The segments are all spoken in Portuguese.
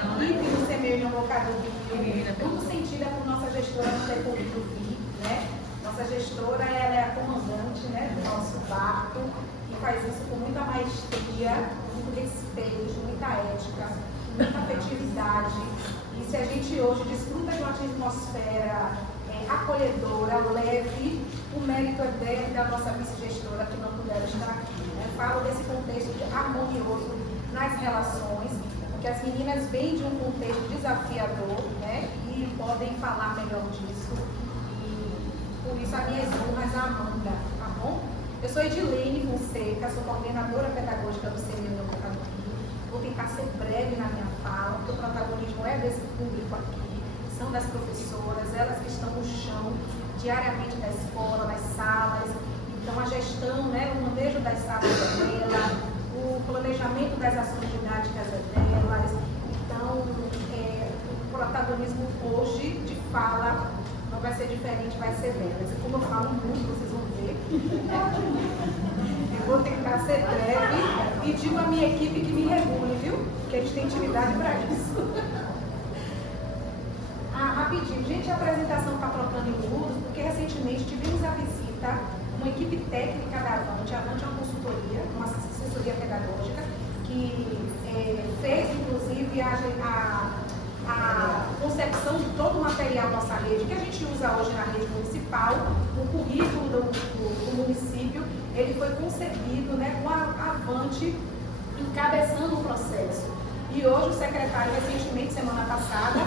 equipe do CEMEI no Bocado do Rio, muito sentida por nossa gestora no Tempo do Rio, né? Nossa gestora, ela é a comandante, né, do nosso barco e faz isso com muita maestria, muito respeito, muita ética, muita afetividade. E se a gente hoje desfruta de uma atmosfera acolhedora, leve, o mérito é dela e da nossa vice-gestora que não puderam estar aqui. Né? Falo desse contexto harmonioso nas relações, porque as meninas vêm de um contexto desafiador, né? E podem falar melhor disso. E por isso, as minhas honras a Amanda, tá bom? Eu sou Edilene Fonseca, sou coordenadora pedagógica do CEMEI no Bocado do Rio. Vou tentar ser breve na minha fala, porque o protagonismo é desse público aqui, são das professoras, elas que estão no chão diariamente da escola, nas salas. Então, a gestão, né, o manejo das salas é dela, o planejamento das ações didáticas é delas. Então, o protagonismo hoje de fala não vai ser diferente, vai ser delas. E como eu falo muito, vocês vão ver. Eu vou tentar ser breve e digo à minha equipe que me regule, viu? Que eles têm intimidade para isso. Rapidinho, gente, a apresentação está trocando em miúdos, porque recentemente tivemos a visita, uma equipe técnica da Avante. A Avante é uma consultoria, uma assessoria pedagógica, que fez, inclusive, a concepção de todo o material da nossa rede, que a gente usa hoje na rede municipal. O currículo do município, ele foi concebido, né, com a Avante encabeçando o processo. E hoje o secretário, recentemente, semana passada,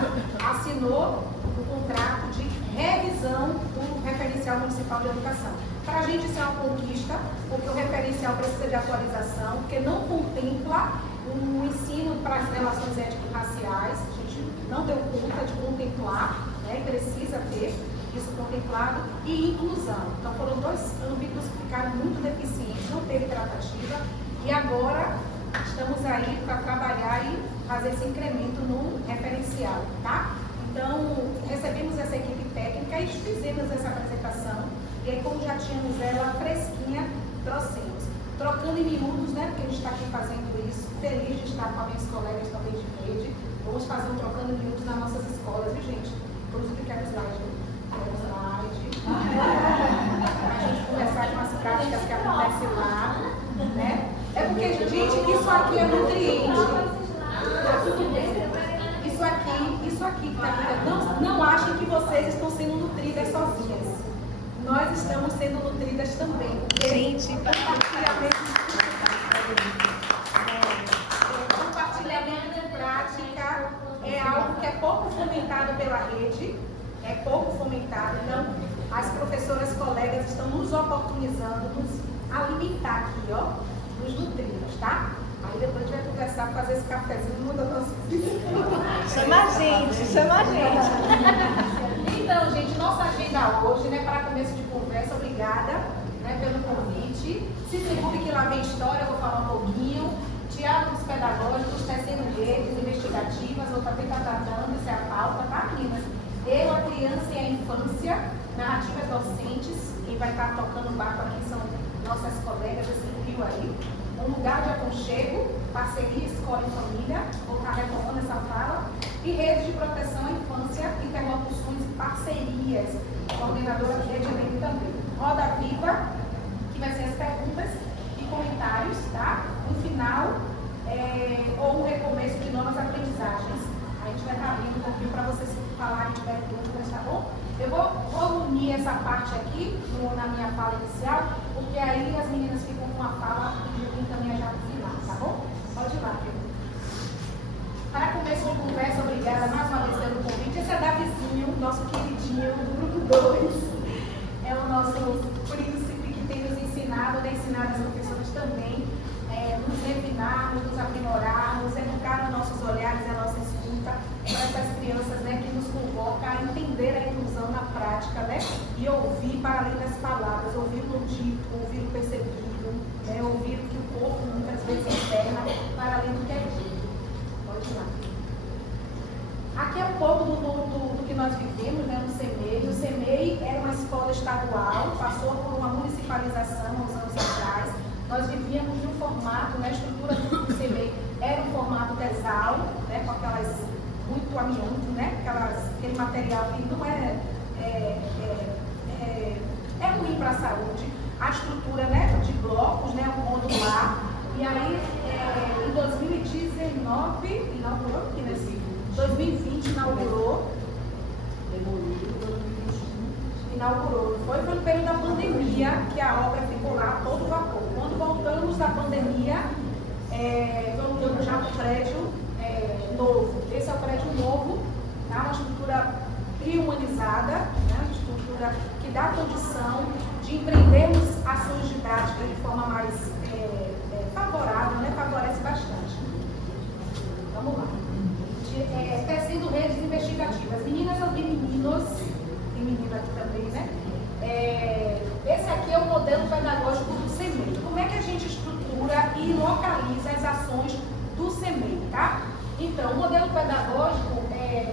assinou o contrato de revisão do referencial municipal de educação. Para a gente isso é uma conquista, porque o referencial precisa de atualização, porque não contempla o ensino para as relações étnico-raciais. A gente não deu conta de contemplar, né? Precisa ter isso contemplado, e inclusão. Então foram dois âmbitos que ficaram muito deficientes, não teve tratativa, e agora estamos aí para trabalhar e fazer esse incremento no referencial, tá? Então, recebemos essa equipe técnica e fizemos essa apresentação. E aí, como já tínhamos ela fresquinha, trouxemos. Trocando em miúdos, né? Porque a gente está aqui fazendo isso. Feliz de estar com as minhas colegas também de rede. Vamos fazer um trocando em miúdos nas nossas escolas, viu, gente? Vamos clicar no slide. A gente começar com as práticas que acontecem lá, né? É porque, gente, isso aqui é nutriente. Isso aqui, tá? Não achem que vocês estão sendo nutridas sozinhas. Nós estamos sendo nutridas também. Gente, compartilhamento de prática é algo que é pouco fomentado pela rede. É pouco fomentado. Então, as professoras colegas estão nos oportunizando, nos alimentar aqui, ó. Nos nutrimos, tá? Aí depois a gente vai conversar, fazer esse cafezinho, muda nosso. Chama a gente. Então, gente, nossa agenda hoje, né, para começo de conversa, obrigada, né, pelo convite. Se segure que lá vem história, eu vou falar um pouquinho. Diálogos pedagógicos, tecendo redes investigativas, ou também está tratando, isso é a pauta, tá, meninas? Eu, a criança e a infância, narrativas docentes, quem vai estar tocando o barco aqui são nossas colegas desse rio aí. Um lugar de aconchego, parceria, escola e família, vou estar retomando essa fala. E redes de proteção à infância, interlocuções e parcerias. Coordenadora de rede também. Roda viva, que vai ser as perguntas e comentários, tá? No final, ou um recomeço de novas aprendizagens. A gente vai estar abrindo um pouquinho para vocês falarem, tiverem dúvidas, tá bom? Eu vou unir essa parte aqui na minha fala inicial, porque aí as meninas ficam com a fala e eu encaminho já para o final, tá bom? Pode ir lá, viu? Para começo de conversa, obrigada mais uma vez pelo convite. Esse é Davizinho, nosso queridinho do grupo 2. É o nosso príncipe que tem nos ensinado, né, ensinado as professoras também, nos refinarmos, nos aprimorarmos, educar os nossos olhares, a nossa escuta, para essas crianças, né, que nos convoca a entender a inclusão na prática, né, e ouvir para além das palavras, ouvir o dito, ouvir o percebido, né, ouvir o que o corpo muitas vezes externa, para além do que é dito. Pode ir lá. Aqui é um pouco do que nós vivemos, né, no CEMEI. O CEMEI era uma escola estadual, passou por uma municipalização uns anos atrás. Nós vivíamos de um formato, né, a estrutura do CEMEI era um formato tesal, né, com aquelas muito amianto, né, aquele material que não é ruim para a saúde. A estrutura, né, de blocos, né, um modular. E aí, em 2019, inaugurou aqui nesse 2020 inaugurou. Inaugurou. Foi no período da pandemia que a obra ficou lá a todo vapor. Quando voltamos da pandemia, voltamos já para o prédio novo. Esse é o prédio novo, tá? Uma estrutura humanizada, né? Uma estrutura que dá condição de empreendermos ações didáticas de forma mais favorável, né? Favorece bastante. Vamos lá. Tecendo redes investigativas. Meninas e meninos, tem menino aqui também, né? Esse aqui é o modelo pedagógico do CEMEI. Como é que a gente estrutura e localiza as ações do CEMEI, tá? Então, o modelo pedagógico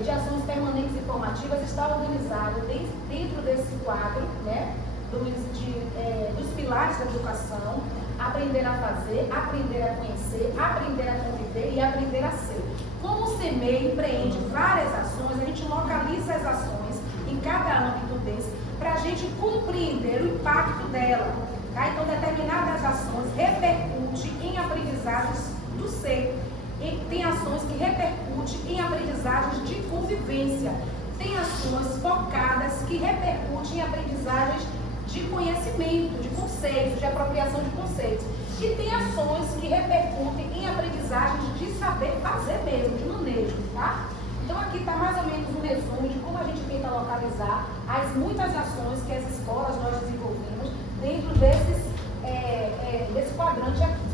de ações permanentes e formativas está organizado dentro desse quadro, né? Dos pilares da educação: aprender a fazer, aprender a conhecer, aprender a conviver e aprender a ser. Como o CEMEI empreende várias ações, a gente localiza as ações em cada âmbito desse para a gente compreender o impacto dela. Tá? Então, determinadas ações repercutem em aprendizagens do ser. E tem ações que repercutem em aprendizagens de convivência. Tem ações focadas que repercutem em aprendizagens de conhecimento, de conceitos, de apropriação de conceitos. E tem ações que repercutem em aprendizagens de saber fazer mesmo, de manejo, tá? Então aqui está mais ou menos um resumo de como a gente tenta localizar as muitas ações que as escolas nós desenvolvemos dentro desse quadrante aqui.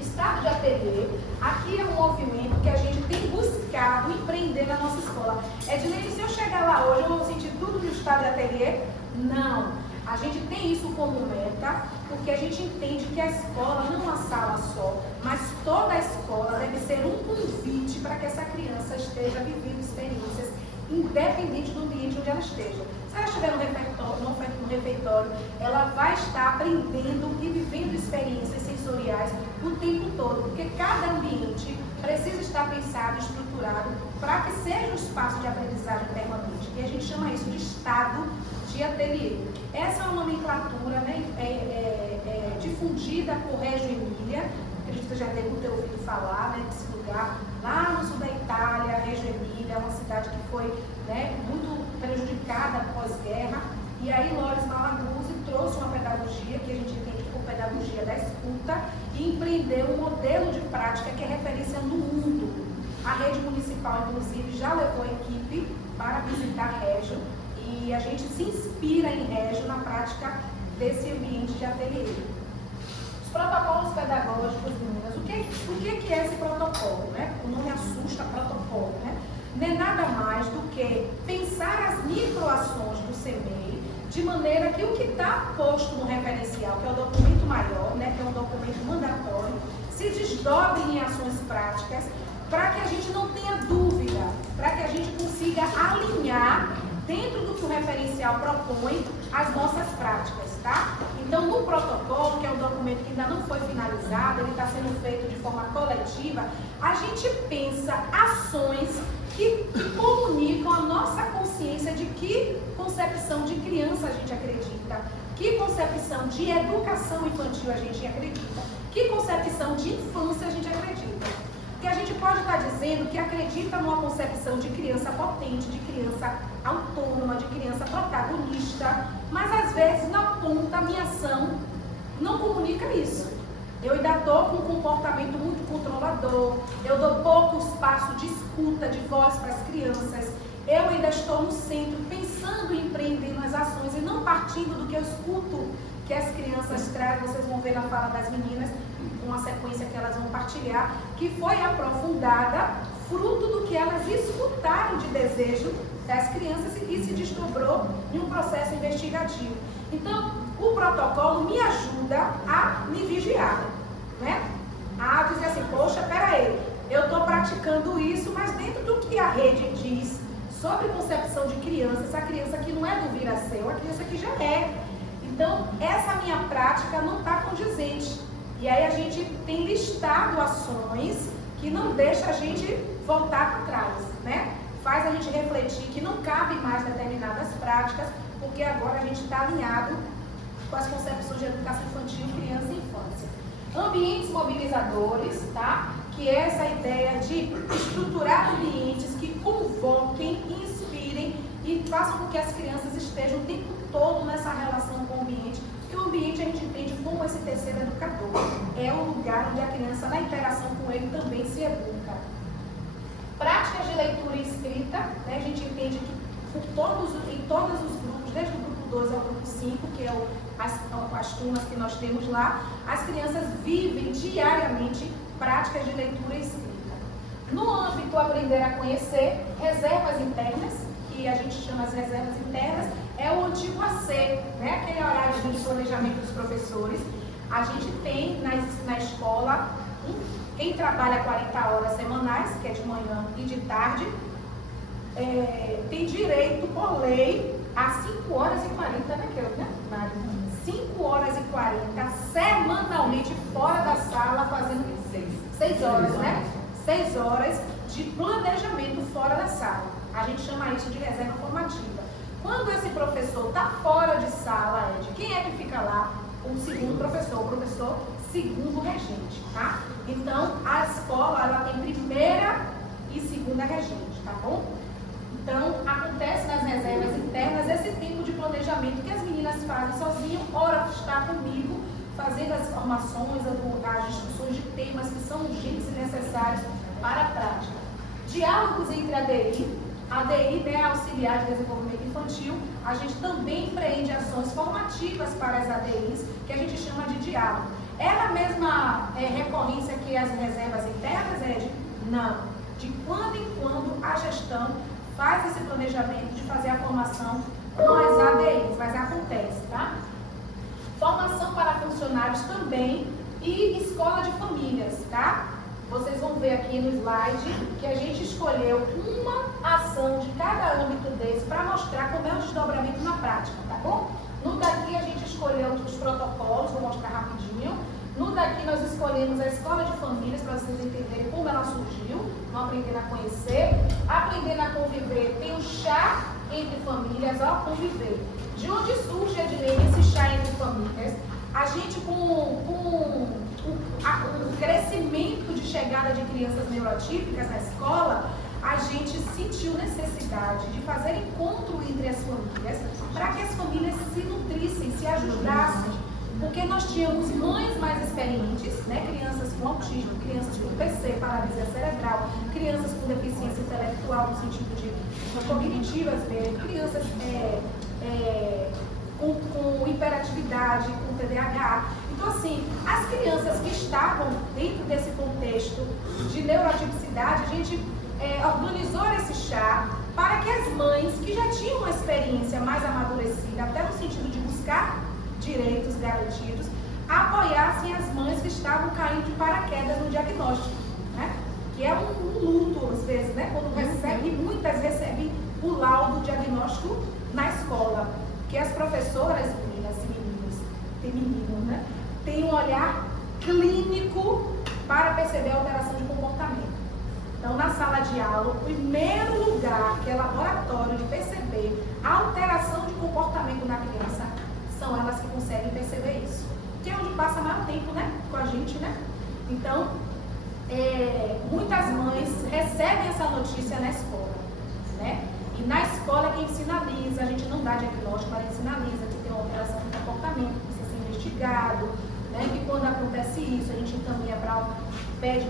Estado de ateliê, aqui é um movimento que a gente tem buscado empreender na nossa escola. Edilene, se eu chegar lá hoje, eu vou sentir tudo do estado de ateliê? Não. A gente tem isso como meta, porque a gente entende que a escola não é uma sala só, mas toda a escola deve ser um convite para que essa criança esteja vivendo experiências independente do ambiente onde ela esteja. Se ela estiver no refeitório, ela vai estar aprendendo e vivendo experiências sensoriais o tempo todo, porque cada ambiente precisa estar pensado e estruturado para que seja um espaço de aprendizagem permanente. E a gente chama isso de estado de ateliê. Essa é uma nomenclatura, né, difundida por Reggio Emília. Acredito que já deve ter ouvido falar, né, desse lugar. Lá no sul da Itália, Reggio Emília é uma cidade que foi, né, muito prejudicada pós-guerra. E aí Loris Malaguzzi trouxe uma pedagogia que a gente entende como pedagogia da escuta e empreendeu um modelo de prática que é referência no mundo. A rede municipal, inclusive, já levou a equipe para visitar Reggio e a gente se inspira em Reggio na prática desse ambiente de ateliê. Os protocolos pedagógicos, meninas, o que é esse protocolo? Né? O nome assusta, protocolo. Né? Não é nada mais do que pensar as microações do CEMEI de maneira que o que está posto no referencial, que é o documento maior, né, que é um documento mandatório, se desdobre em ações práticas para que a gente não tenha dúvida, para que a gente consiga alinhar dentro do que o referencial propõe as nossas práticas, tá? Então, no protocolo, que é um documento que ainda não foi finalizado, ele está sendo feito de forma coletiva, a gente pensa ações que comunicam a nossa consciência de que concepção de criança a gente acredita, que concepção de educação infantil a gente acredita, que concepção de infância a gente acredita. Porque a gente pode estar dizendo que acredita numa concepção de criança potente, de criança autônoma, de criança protagonista, mas às vezes na ponta a minha ação não comunica isso. Eu ainda estou com um comportamento muito controlador, eu dou pouco espaço de escuta, de voz para as crianças, eu ainda estou no centro pensando em empreender nas ações e não partindo do que eu escuto que as crianças trazem. Vocês vão ver na fala das meninas, uma sequência que elas vão partilhar, que foi aprofundada, fruto do que elas escutaram de desejo das crianças e se desdobrou em um processo investigativo. Então, o protocolo me ajuda a me vigiar, né? A dizer assim, poxa, peraí, eu estou praticando isso, mas dentro do que a rede diz sobre concepção de criança, essa criança que não é do vir a ser, é uma criança que já é. Então, essa minha prática não está condizente. E aí a gente tem listado ações que não deixa a gente voltar para trás, né? Faz a gente refletir que não cabe mais determinadas práticas, porque agora a gente está alinhado com as concepções de educação infantil, criança e infância. Ambientes mobilizadores, tá? Que é essa ideia de estruturar ambientes que convoquem, inspirem e façam com que as crianças estejam o tempo todo nessa relação com o ambiente. E o ambiente a gente entende como esse terceiro educador. É o lugar onde a criança, na interação com ele, também se educa. Práticas de leitura e escrita, né? A gente entende que em todos os grupos, desde o grupo 12 ao grupo 5, que é as turmas que nós temos lá, as crianças vivem diariamente práticas de leitura e escrita. No âmbito aprender a conhecer, reservas internas, que a gente chama as reservas internas, é o antigo AC, né? Aquele horário de planejamento dos professores. A gente tem na escola, quem trabalha 40 horas semanais, que é de manhã e de tarde, tem direito, por lei, a 5 horas e 40, né, Mário? 5 horas e 40 semanalmente fora da sala, fazendo 6 horas, né? 6 horas de planejamento fora da sala. A gente chama isso de reserva formativa. Quando esse professor está fora de sala, quem é que fica lá? O segundo professor, o professor segundo regente, tá? Então, a escola, ela tem primeira e segunda regente, tá bom? Então, acontece nas reservas internas esse tipo de planejamento que as meninas fazem sozinhas, ora está comigo, fazendo as formações, as discussões de temas que são urgentes e necessários para a prática. Diálogos entre a DI, né, Auxiliar de Desenvolvimento Infantil, a gente também empreende ações formativas para as ADIs, que a gente chama de diálogo. É a mesma recorrência que as reservas internas, Ed? Não. De quando em quando a gestão faz esse planejamento de fazer a formação com as ADIs, mas acontece, tá? Formação para funcionários também e escola de famílias, tá? Vocês vão ver aqui no slide que a gente escolheu uma ação de cada âmbito desse para mostrar como é o desdobramento na prática, tá bom? No daqui a gente escolheu os protocolos, vou mostrar rapidinho. No daqui nós escolhemos a escola de famílias para vocês entenderem como ela surgiu, não aprendendo a conhecer. Aprendendo a conviver, tem o chá entre famílias, ó, conviver. De onde surge, Ednei, esse chá entre famílias? A gente, com o crescimento de chegada de crianças neurotípicas na escola, a gente sentiu necessidade de fazer encontro entre as famílias, para que as famílias se nutrissem, se ajudassem. Porque nós tínhamos mães mais experientes, né? Crianças com autismo, crianças com PC, paralisia cerebral, crianças com deficiência intelectual, no sentido de cognitivas mesmo, crianças com hiperatividade, com TDAH. Então, assim, as crianças que estavam dentro desse contexto de neurotipicidade, a gente organizou esse chá para que as mães que já tinham uma experiência mais amadurecida, até no sentido de buscar direitos garantidos, apoiassem as mães que estavam caindo de paraquedas no diagnóstico, né? Que é um luto, às vezes, né? Quando recebe, muitas recebem o laudo diagnóstico na escola, que as professoras, meninas e meninos, tem meninos, né? Tem um olhar clínico para perceber a alteração de comportamento. Então, na sala de aula, o primeiro lugar que é laboratório de perceber a alteração de comportamento na criança, são elas que conseguem perceber isso. Que é onde passa maior tempo, né? Com a gente, né? Então, muitas mães recebem essa notícia na escola, né? E na escola quem sinaliza, a gente não dá diagnóstico, mas a gente sinaliza que tem uma alteração de comportamento, que precisa ser investigado, né? Que quando acontece isso, a gente encaminha para pede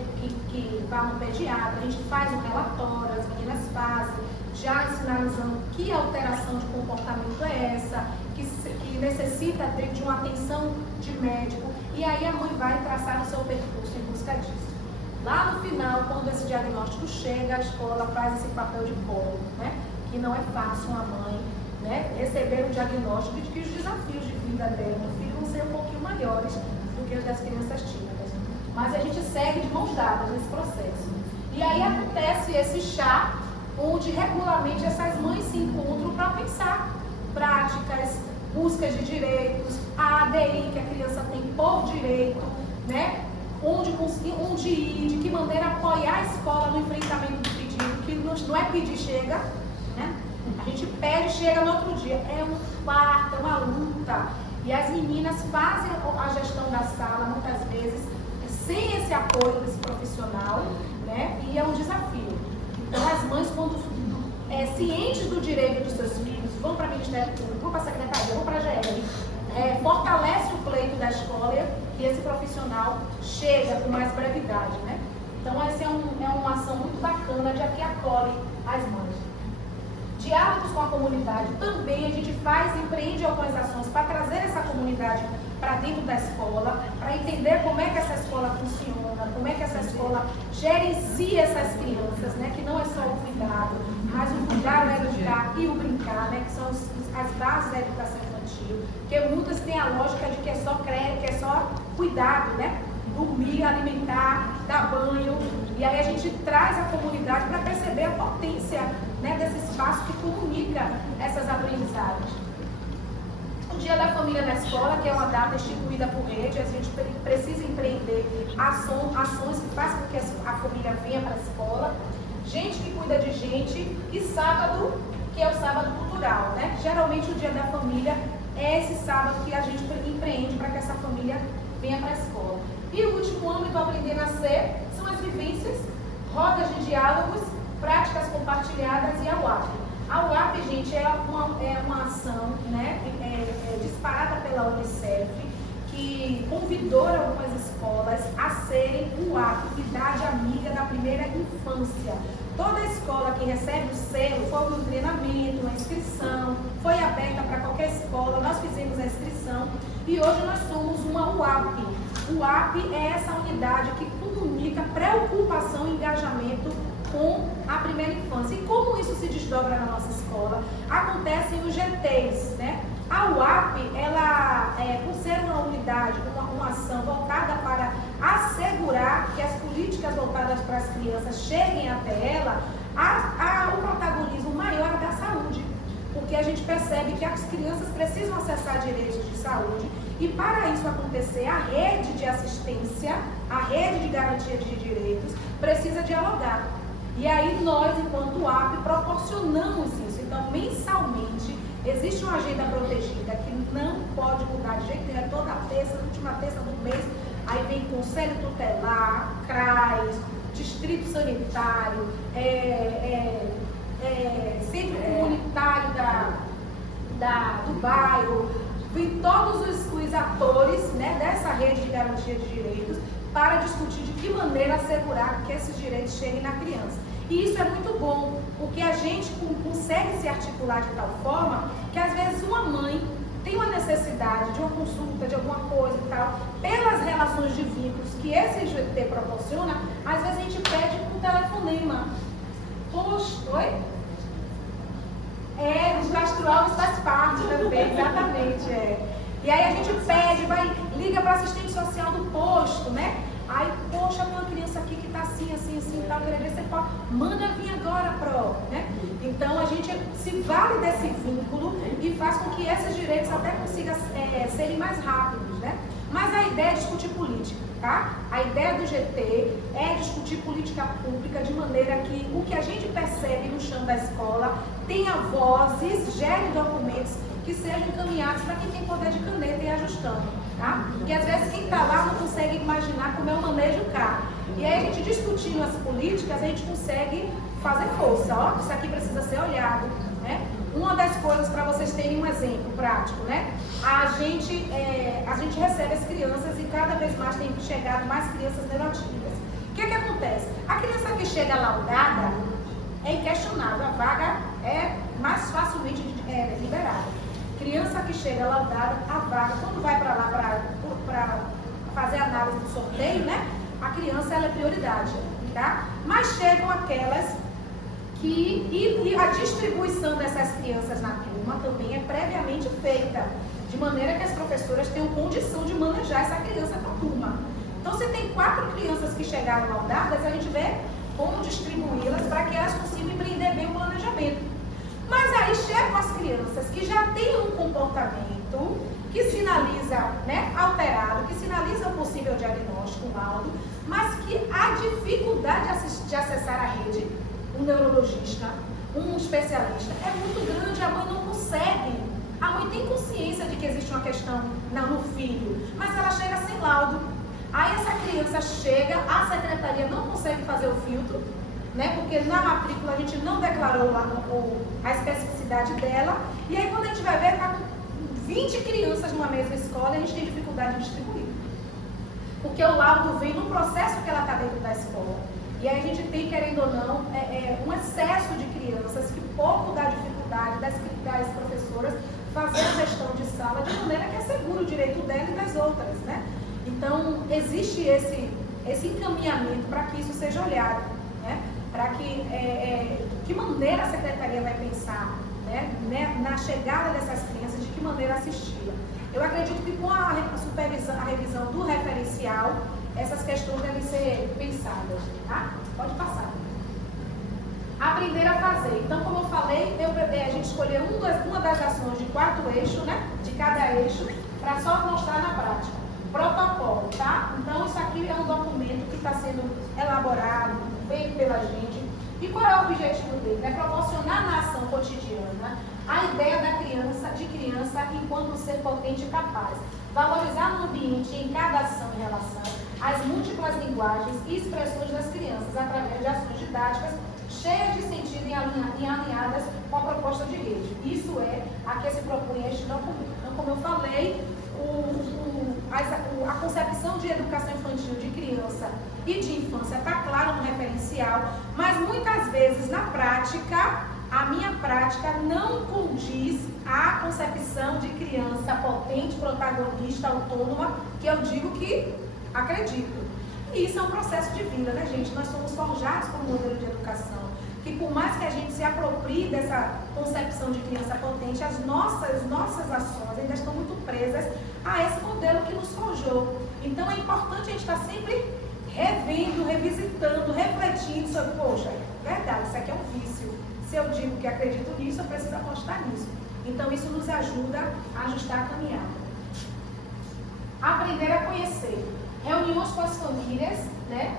que vá no pediatra, a gente faz um relatório, as meninas fazem, já sinalizando que alteração de comportamento é essa, que necessita de uma atenção de médico, e aí a mãe vai traçar o seu percurso em busca disso. Lá no final, quando esse diagnóstico chega, a escola faz esse papel de polo, né? Que não é fácil uma mãe, né, receber o diagnóstico de que os desafios de vida dela do filho vão ser um pouquinho maiores do que os das crianças típicas. Mas a gente segue de mãos dadas nesse processo. E aí acontece esse chá, onde regularmente essas mães se encontram para pensar práticas, buscas de direitos, a ADI que a criança tem por direito, né? Onde ir, de que maneira maneira apoiar a escola no enfrentamento do pedido, que não é pedir, chega, né? A gente pede, chega no outro dia. É um parto, é uma luta. E as meninas fazem a gestão da sala, muitas vezes, sem esse apoio desse profissional, né? E é um desafio. Então, as mães, quando cientes do direito dos seus filhos, vão para o Ministério Público, vão para a Secretaria, vão para a GR, fortalece o pleito da escola e esse profissional chega com mais brevidade, né? Então, essa é uma ação muito bacana de que acolhe as mães. Diálogos com a comunidade, também a gente empreende algumas ações para trazer essa comunidade para dentro da escola, para entender como é que essa escola funciona, como é que essa escola gerencia essas crianças, né? Que não é só o cuidado, mas o cuidar, o educar e o brincar, né? Que são as bases da educação infantil, porque muitas têm a lógica de que é só cuidado, né? Dormir, alimentar, dar banho, e aí a gente traz a comunidade para perceber a potência, né, desse espaço que comunica essas aprendizagens. O Dia da Família na Escola, que é uma data instituída por rede, a gente precisa empreender ações que façam com que a família venha para a escola, gente que cuida de gente, e sábado, que é o sábado cultural, né? Geralmente o Dia da Família é esse sábado que a gente empreende para que essa família venha para a escola. E o último âmbito, Aprender a Ser, são as vivências, rodas de diálogos, práticas compartilhadas e a UAP. A UAP, gente, é uma ação, né, disparada pela Unicef, que convidou algumas escolas a serem UAP, Idade Amiga da Primeira Infância. Toda escola que recebe o selo, foi um treinamento, uma inscrição, foi aberta para qualquer escola, nós fizemos a inscrição e hoje nós somos uma UAP. UAP é essa unidade que comunica preocupação e engajamento com a primeira infância. E como isso se desdobra na nossa escola? Acontecem os GTs, né? A UAP, ela, por ser uma unidade, uma ação voltada para assegurar que as políticas voltadas para as crianças cheguem até ela, o protagonismo maior é da saúde. Porque a gente percebe que as crianças precisam acessar direitos de saúde e para isso acontecer, a rede de assistência, a rede de garantia de direitos, precisa dialogar. E aí nós, enquanto UAP, proporcionamos isso. Então, mensalmente, existe uma agenda protegida que não pode mudar de jeito nenhum. É toda terça, última terça do mês, aí vem Conselho Tutelar, CRAS, Distrito Sanitário, Centro Comunitário do bairro, vem todos os atores, né, dessa rede de garantia de direitos para discutir de que maneira assegurar que esses direitos cheguem na criança. E isso é muito bom, porque a gente consegue se articular de tal forma que às vezes uma mãe tem uma necessidade de uma consulta, de alguma coisa e tal, pelas relações de vínculos que esse GT proporciona, às vezes a gente pede um telefonema. Poxa, oi? O Castro Alves faz parte também, exatamente, E aí a gente pede, liga para assistente social do posto, né? Aí, poxa, tem uma criança aqui que está assim, tal, você pode, manda vir agora, né? Então a gente se vale desse vínculo e faz com que esses direitos até consigam serem mais rápidos, né? Mas a ideia é discutir política, tá? A ideia do GT é discutir política pública de maneira que o que a gente percebe no chão da escola tenha vozes, gere documentos que sejam encaminhados para quem tem poder de caneta e ir ajustando, tá? Porque às vezes quem está lá não consegue imaginar como é o manejo cá. E aí a gente discutindo as políticas, a gente consegue fazer força, ó, isso aqui precisa ser olhado, né? Uma das coisas, para vocês terem um exemplo prático, né? A gente recebe as crianças e cada vez mais tem chegado mais crianças neurotípicas. O que acontece? A criança que chega laudada é inquestionável, a vaga é mais facilmente liberada. Criança que chega laudada, a vaga, quando vai para lá para fazer a análise do sorteio, né? A criança ela é prioridade, tá? Mas chegam aquelas e a distribuição dessas crianças na turma também é previamente feita, de maneira que as professoras tenham condição de manejar essa criança para a turma. Então, se tem 4 crianças que chegaram laudadas, a gente vê como distribuí-las para que elas consigam empreender bem o planejamento. Mas aí chegam as crianças que já têm um comportamento que sinaliza, né, alterado, que sinaliza um possível diagnóstico, um laudo, mas que há dificuldade de acessar a rede, um neurologista, um especialista, é muito grande, a mãe não consegue. A mãe tem consciência de que existe uma questão no filho, mas ela chega sem laudo. Aí essa criança chega, a secretaria não consegue fazer o filtro, né? Porque na matrícula a gente não declarou lá a especificidade dela. E aí quando a gente vai ver, tá com 20 crianças numa mesma escola, a gente tem dificuldade de distribuir. Porque o laudo vem no processo que ela está dentro da escola. E aí a gente tem, querendo ou não, um excesso de crianças que pouco dá dificuldade das professoras fazer a gestão de sala de maneira que assegure o direito dela e das outras, né? Então, existe esse encaminhamento para que isso seja olhado, né? Para que maneira a secretaria vai pensar, né, na chegada dessas crianças, de que maneira assisti-la. Eu acredito que com a revisão do referencial, essas questões devem ser pensadas, tá? Pode passar. Aprender a fazer. Então, como eu falei, a gente escolheu uma das ações de 4 eixos, né? De cada eixo, para só mostrar na prática. Protocolo, tá? Então, isso aqui é um documento que está sendo elaborado, feito pela gente. E qual é o objetivo dele? É proporcionar na ação cotidiana a ideia de criança enquanto ser potente e capaz. Valorizar no ambiente e em cada ação em relação às múltiplas linguagens e expressões das crianças através de ações didáticas cheias de sentido e alinhadas com a proposta de rede. Isso é a que se propõe este documento. Então, como eu falei, a concepção de educação infantil de criança e de infância está claro no referencial, mas muitas vezes na prática, a minha prática não condiz à concepção de criança potente, protagonista, autônoma, que eu digo que acredito. E isso é um processo de vida, né, gente? Nós somos forjados por um modelo de educação, que por mais que a gente se aproprie dessa concepção de criança potente, as nossas ações ainda estão muito presas a esse modelo que nos forjou. Então é importante a gente estar sempre revendo, revisitando, refletindo sobre, poxa, verdade, isso aqui é um vício. Se eu digo que acredito nisso, eu preciso apostar nisso. Então isso nos ajuda a ajustar a caminhada. Aprender a conhecer. Reuniões com as famílias, né?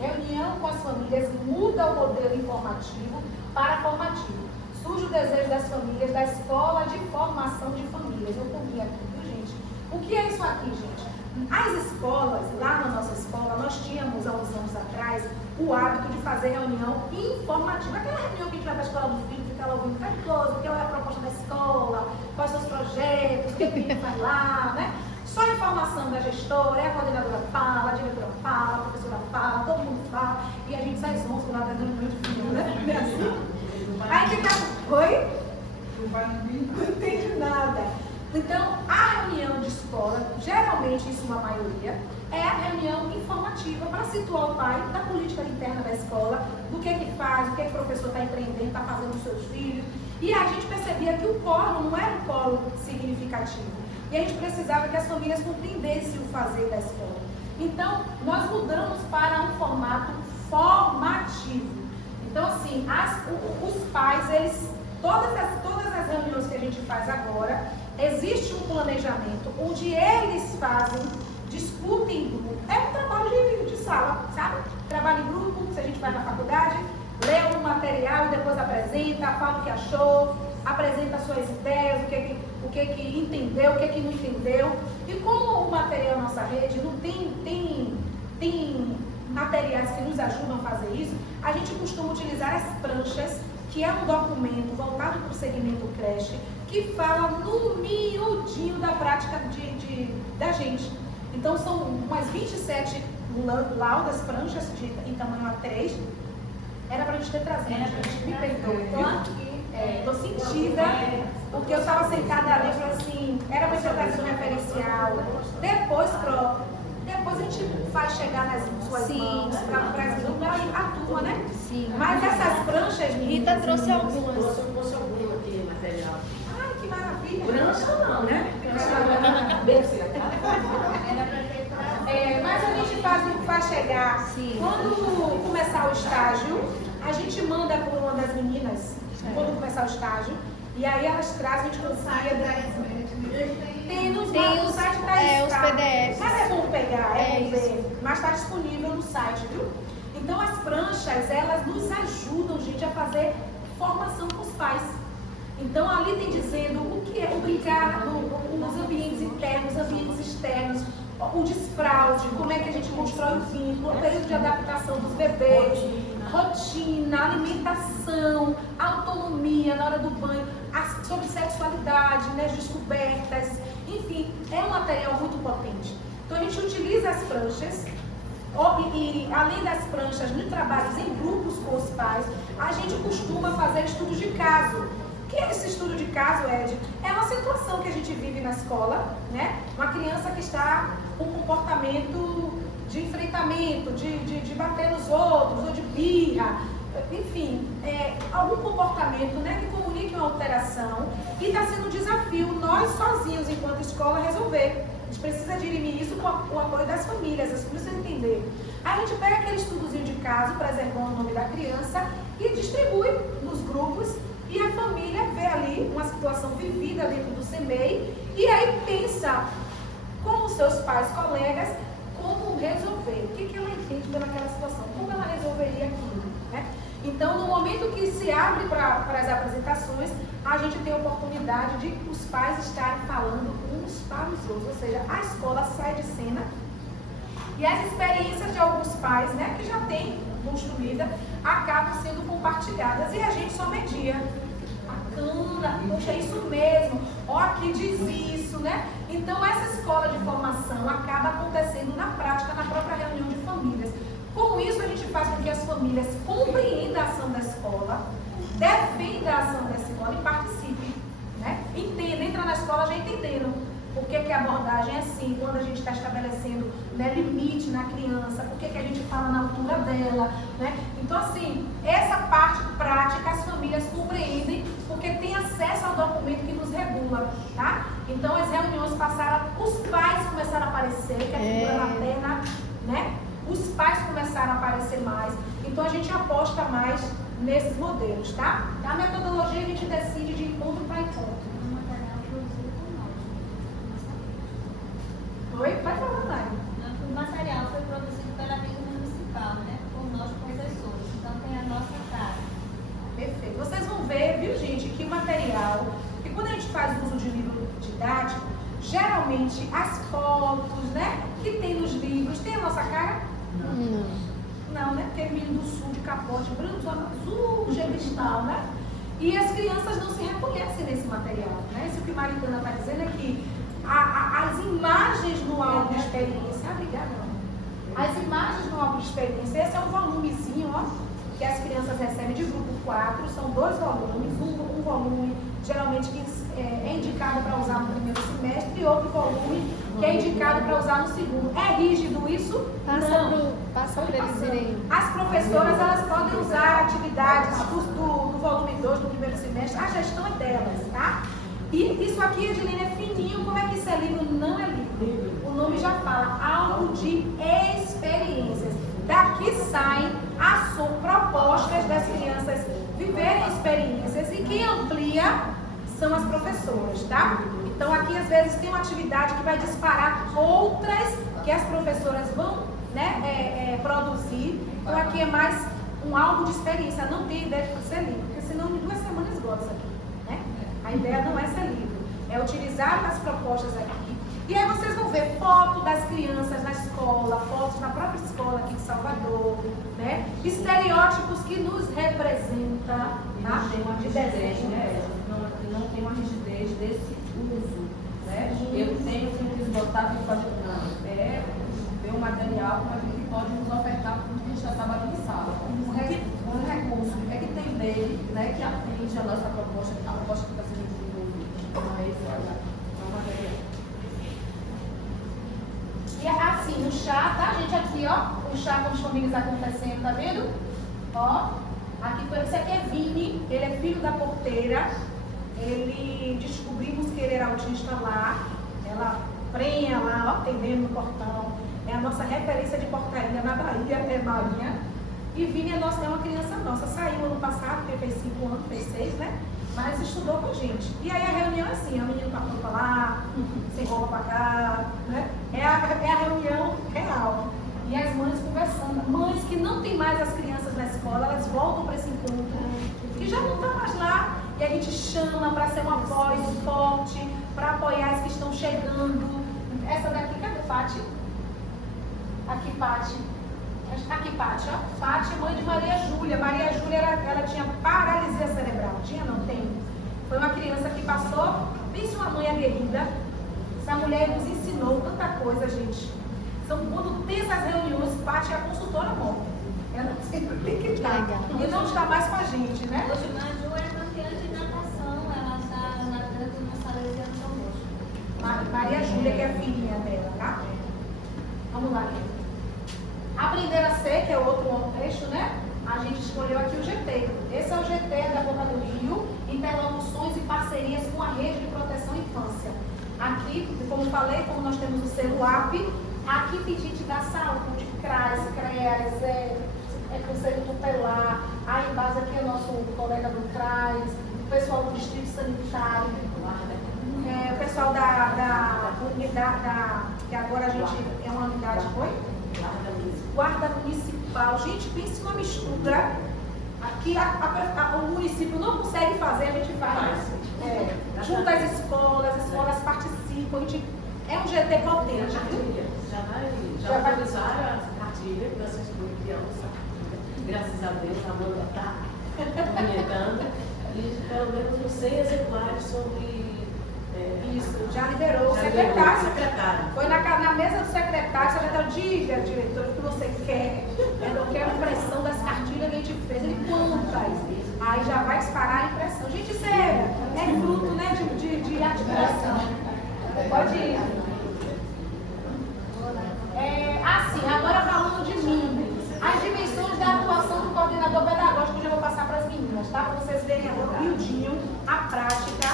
Reunião com as famílias muda o modelo informativo para formativo. Surge o desejo das famílias da escola de formação de famílias. Eu comi aqui, viu, gente? O que é isso aqui, gente? As escolas, lá na nossa escola, nós tínhamos há uns anos atrás o hábito de fazer reunião informativa. Aquela reunião que a gente vai para a escola do filho, fica lá ouvindo qualquer coisa, o que é a proposta da escola, quais são os projetos, o que o filho faz lá, né? Só a informação da gestora, a coordenadora fala, a diretora fala, a professora fala, todo mundo fala, e a gente sai zonzo lá da reunião de filho, né? Assim. Aí fica, oi? Não entende nada. Então, a reunião de escola, geralmente isso uma maioria, é a reunião informativa para situar o pai da política interna da escola, do que faz, o que o professor está empreendendo, está fazendo com os seus filhos. E a gente percebia que o polo não era um polo significativo. E a gente precisava que as famílias compreendessem o fazer da escola. Então, nós mudamos para um formato formativo. Então, assim, os pais, todas as reuniões que a gente faz agora, existe um planejamento onde eles discutem em grupo. É um trabalho de sala, sabe? Trabalho em grupo, se a gente vai na faculdade, lê um material e depois apresenta, fala o que achou, apresenta as suas ideias, o que entendeu, o que não entendeu. E como o material nossa rede não tem materiais que nos ajudam a fazer isso, a gente costuma utilizar as pranchas, que é um documento voltado para o segmento creche, que fala no miudinho da prática da gente. Então são umas 27 laudas, pranchas em tamanho A3. Era para a gente ter trazido, gente. Me perdoe. Estou sentida, porque eu estava sentada ali e falei assim, era para ter trazido um referencial. Depois a gente faz chegar nas suas mãos para a turma, né? Sim. Mas essas pranchas, Rita trouxe algumas. Trouxe alguma aqui, material. Ai, que maravilha. Prancha não, né? Na cabeça. Mas a gente faz chegar. Sim. Quando começar o estágio, A gente manda por uma das meninas, quando começar o estágio, e aí elas trazem, a gente confia. Tem no site da os PDFs. Mas é bom pegar, é bom ver. Mas está disponível no site, viu? Então as pranchas, elas nos ajudam, gente, a fazer formação com os pais. Então ali tem dizendo o que é o brincar nos ambientes internos, ambientes externos, o desfraude, como é que a gente constrói o vínculo, o período de adaptação dos bebês, rotina, alimentação, autonomia na hora do banho, sobre sexualidade, né, descobertas, enfim, é um material muito potente. Então a gente utiliza as pranchas e além das pranchas, nos trabalhos em grupos com os pais, a gente costuma fazer estudos de caso. O que é esse estudo de caso, Ed? É uma situação que a gente vive na escola, né? Uma criança que está com um comportamento de enfrentamento, de bater nos outros, ou de birra, enfim, algum comportamento, né, que comunique uma alteração, e está sendo um desafio nós sozinhos, enquanto escola, resolver. A gente precisa dirimir isso com o apoio das famílias, as famílias precisam entender. Aí a gente pega aquele estudozinho de caso, preservando o nome da criança, e distribui nos grupos, e a família vê ali uma situação vivida dentro do CEMEI, e aí pensa com os seus pais, colegas, como resolver, o que ela entende naquela situação, como ela resolveria aquilo, né? Então, no momento que se abre para as apresentações, a gente tem a oportunidade de os pais estarem falando uns para os outros, ou seja, a escola sai de cena e as experiências de alguns pais, né, que já têm construída, acabam sendo compartilhadas e a gente só media. Bacana, poxa, é isso mesmo, ó, aqui diz isso, né? Então, essa escola de formação acaba acontecendo na prática, na própria reunião de famílias. Com isso, a gente faz com que as famílias compreendam a ação da escola, defendam a ação da escola e participem, né? Entenda, entra na escola já entendendo por que a abordagem é assim, quando a gente está estabelecendo, né, limite na criança, por que a gente fala na altura dela, né? Então, assim, essa parte prática as famílias compreendem porque tem acesso ao documento que nos regula, tá? Então, as reuniões passaram, os pais começaram a aparecer, que é a figura materna, né? Os pais começaram a aparecer mais, então a gente aposta mais nesses modelos, tá? A metodologia a gente decide de encontro para encontro. Oi? Vai falar, Nai. O material foi produzido pela rede municipal, né? Por nós professores, então tem a nossa cara. Perfeito. Vocês vão ver, viu, gente, que o material, que quando a gente faz uso de livro didático, geralmente as fotos, né, que tem nos livros, tem a nossa cara? Não, né? Aquele menino do sul de capote branco, azul, de cristal, né? E as crianças não se reconhecem nesse material, né? Isso que a Maritana está dizendo é que as imagens no álbum de experiência, obrigada, as imagens no álbum de experiência, esse é um volumezinho, ó, que as crianças recebem de grupo 4, são 2 volumes, um volume geralmente que é indicado para usar no primeiro semestre e outro volume que é indicado para usar no segundo. É rígido isso? Passa para eles irem. As professoras, elas podem usar atividades do volume 2 do primeiro semestre, a gestão é delas, tá? E isso aqui, Edilene, é fininho. Como é que isso é livro? Não é livro. O nome já fala, algo de experiências. Daqui saem propostas das crianças viverem experiências e quem amplia são as professoras, tá? Então aqui às vezes tem uma atividade que vai disparar outras que as professoras vão, né, produzir. Então aqui é mais um algo de experiência. Não tem ideia de ser livro, porque senão em 2 semanas esgota isso aqui, né? A ideia não é ser livro, é utilizar as propostas aqui. E aí vocês vão ver foto das crianças na escola, fotos na própria escola aqui de Salvador, né? Estereótipos que nos representam, tá? De desenho, né? Não tem uma rigidez desse uso, né? Eu tenho que botar para fazer ver o material como é que pode nos ofertar para a gente já trabalha em sala. Um recurso é que tem dele, né? Que atende a nossa proposta, a proposta que está sendo desenvolvida. Então é esse é o material. E assim, o chá, tá, gente? Aqui, ó, o chá com as famílias acontecendo, tá vendo? Ó, aqui foi, esse aqui é Vini, ele é filho da porteira, descobrimos que ele era autista lá, ela prenha lá, ó, atendendo no portão, é a nossa referência de portaria na Bahia, é Marinha, E Vini é uma criança nossa. Saiu ano passado, porque fez 5 anos, fez 6, né? Mas estudou com a gente. E aí a reunião é assim, a menina com a roupa lá, sem roupa pra cá, né? É a reunião real. E as mães conversando. Mães que não tem mais as crianças na escola, elas voltam para esse encontro, que já não estão mais lá. E a gente chama para ser uma voz forte, para apoiar as que estão chegando. Essa daqui, cadê Pati? Aqui, Pati. Aqui, Pati, ó. Pati, mãe de Maria Júlia. Maria Júlia, ela tinha paralisia cerebral. Tinha, não tem? Foi uma criança que passou, pense uma mãe aguerrida. Essa mulher nos ensinou tanta coisa, gente. Então, quando tem essas reuniões, Pati é a consultora móvel. Ela sempre tem que estar. E não está mais com a gente, né? Hoje, Maju é campeã de natação. Ela está nadando no Salesiano São Bosco. Maria Júlia, que é a filhinha dela, tá? Vamos lá, gente. Aprender a ser, que é o outro eixo, né? A gente escolheu aqui o GT. Esse é o GT da Boca do Rio, interlocuções e parcerias com a Rede de Proteção à Infância. Aqui, como falei, como nós temos o selo AP, aqui tem gente da saúde, CRAS, Conselho Tutelar, aí embaixo aqui é o nosso colega do CRAS, o pessoal do Distrito Sanitário, o pessoal da que agora a gente é uma unidade, Guarda Municipal. Gente, pense numa mistura. Aqui o município não consegue fazer, a gente faz. Junto às escolas participam. É um GT potente. Já vai usar a cartilha que vocês estão criança. Graças a Deus, a Amanda está orientando. E pelo menos uns 100 exemplares sobre. Isso, já liberou. O secretário. Foi na mesa do secretário, o secretário, diga, diretor, o que você quer. Eu quero a impressão das cartilhas que a gente fez. Ele, quantas? Aí já vai disparar a impressão. Gente, isso é fruto, né, de articulação. Pode ir. Assim, agora falando de mim. As dimensões da atuação do coordenador pedagógico, eu já vou passar para as meninas, tá? Para vocês verem agora miudinho a prática,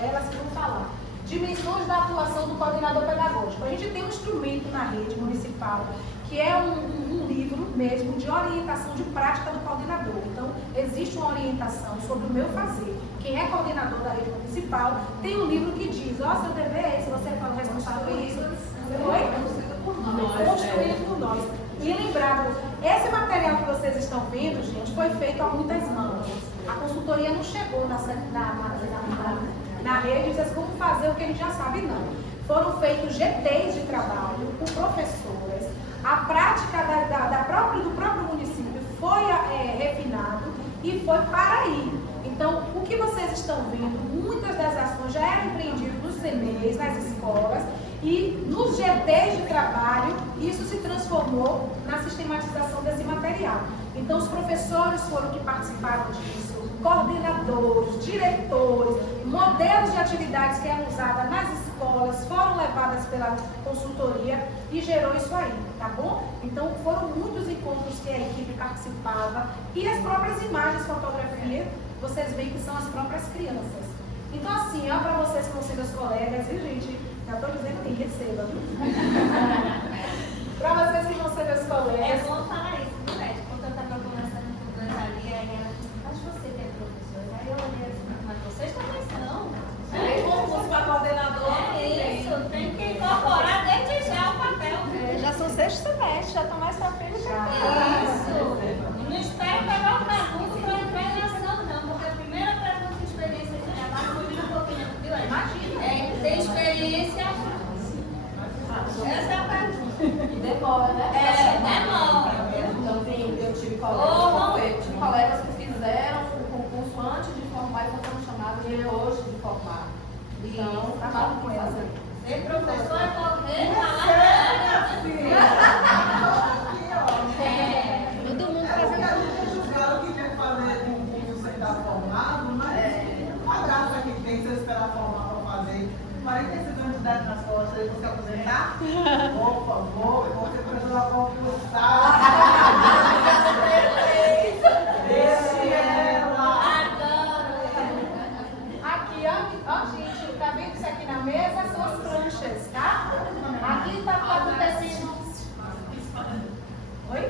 elas que vão falar. Dimensões da atuação do coordenador pedagógico. A gente tem um instrumento na rede municipal, que é um livro mesmo de orientação de prática do coordenador. Então, existe uma orientação sobre o meu fazer. Quem é coordenador da rede municipal tem um livro que diz, seu dever é esse, você é o responsável por isso. Construído por nós. E lembrado, esse material que vocês estão vendo, gente, foi feito a muitas mãos. A consultoria não chegou na rede e disse como fazer o que a gente já sabe, não. Foram feitos GTs de trabalho com professoras. A prática do próprio município foi refinado e foi para aí. Então, o que vocês estão vendo, muitas das ações já eram empreendidas nos CMEs, nas escolas, e nos GTs de trabalho, isso se transformou na sistematização desse material. Então, os professores foram que participaram disso, coordenadores, diretores, modelos de atividades que eram usadas nas escolas, foram levadas pela consultoria e gerou isso aí, tá bom? Então, foram muitos encontros que a equipe participava e as próprias imagens, fotografia, vocês veem que são as próprias crianças. Então, assim, ó, para vocês que vão ser meus colegas, viu, gente? Já estou dizendo quem receba, viu? Para vocês que vão ser meus colegas. É bom falar isso, né? Quando eu estava conversando com o Dona ali, aí ela disse, mas você tem professores? Aí eu olhei assim, mas vocês também são. Tem concurso para coordenador. Isso, tem que incorporar desde já o papel. Já são 6 semestres, já estão mais pra frente que Isso. Não espero pegar o pergunto para entrar em ação, não, porque a primeira pergunta de experiência de trabalho, vou vir um pouquinho, viu? Imagina. Tem experiência. Essa é a pergunta. E demora, né? Demora. Então, eu tive colegas que fizeram o concurso antes de formar e foram chamados hoje de formar. Então, tá falando com ela. Ser professor é correr, falar todo mundo fazendo. Julgaram que quer fazer concurso sem estar formado, mas uma graça que tem se eu esperar formar para fazer 45 anos de idade nas costas e você aposentar? Por favor, você precisa concursar. Deixe ela. Aqui, ó, gente, tá vendo isso aqui na mesa? São as pranchas, tá? Aqui tá acontecendo. Oi?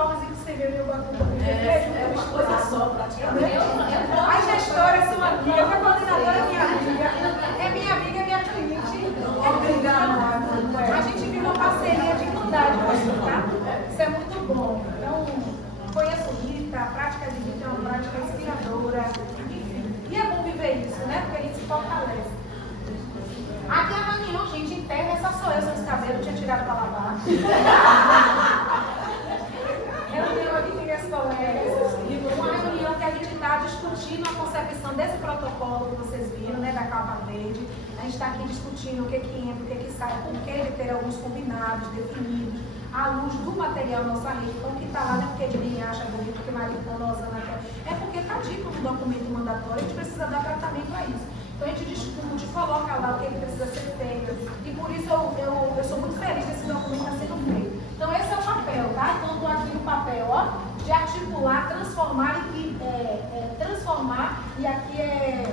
ovos e que você vê meu bagulho. É uma coisa só, praticamente. As gestoras são amigas, a coordenadora é minha amiga, é minha cliente. A gente vive uma parceria de igualdade hoje, tá? Isso é muito bom. Então, conheço Rita, a prática de Rita é uma prática inspiradora, enfim. E é bom viver isso, né? Porque a gente se fortalece. Aqui a reunião, gente, interna, essa sou eu, seus cabelos, tinha tirado pra lavar. Reunião aqui com minhas colegas, uma reunião que a gente está discutindo a concepção desse protocolo que vocês viram, né, da capa verde. A gente está aqui discutindo o que entra, o que sai, por que de ter alguns combinados, definidos, à luz do material nossa rede. Então, o que está lá não é porque ninguém acha bonito, porque Maritana, Osana quer, é porque está dito no documento mandatório, a gente precisa dar tratamento a isso. Então a gente discute, coloca lá o que precisa ser feito. E por isso eu sou muito feliz desse documento estar sendo feito. Então esse é o papel, tá? Então estou aqui no papel, ó, de articular, transformar e aqui é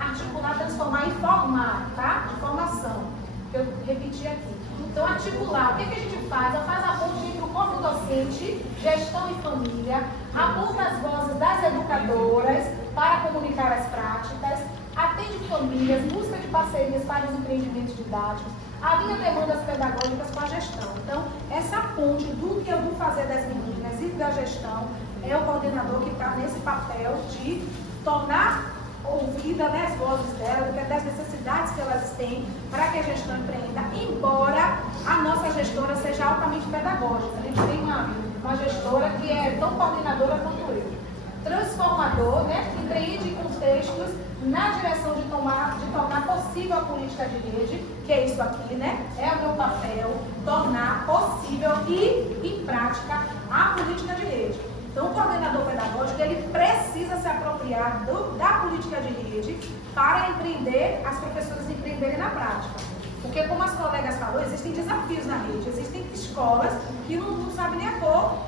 articular, transformar e formar, tá? De formação. Que eu repeti aqui. Então articular, o que a gente faz? Faz a ponte entre o corpo docente, gestão e família, aponta as vozes das educadoras para comunicar as práticas, atende famílias, busca de parcerias para os empreendimentos didáticos, alinha demandas pedagógicas com a gestão. Então, essa ponte do que eu vou fazer das meninas e da gestão é o coordenador que está nesse papel de tornar ouvida, né, as vozes delas, das necessidades que elas têm para que a gestão empreenda, embora a nossa gestora seja altamente pedagógica. A gente tem uma gestora que é tão coordenadora quanto eu. Transformador, né, que empreende contextos na direção de tornar possível a política de rede, que é isso aqui, né? É o meu papel, tornar possível e em prática a política de rede. Então, o coordenador pedagógico, ele precisa se apropriar da política de rede para empreender, as professoras empreenderem na prática. Porque, como as colegas falaram, existem desafios na rede, existem escolas que não sabem nem a cor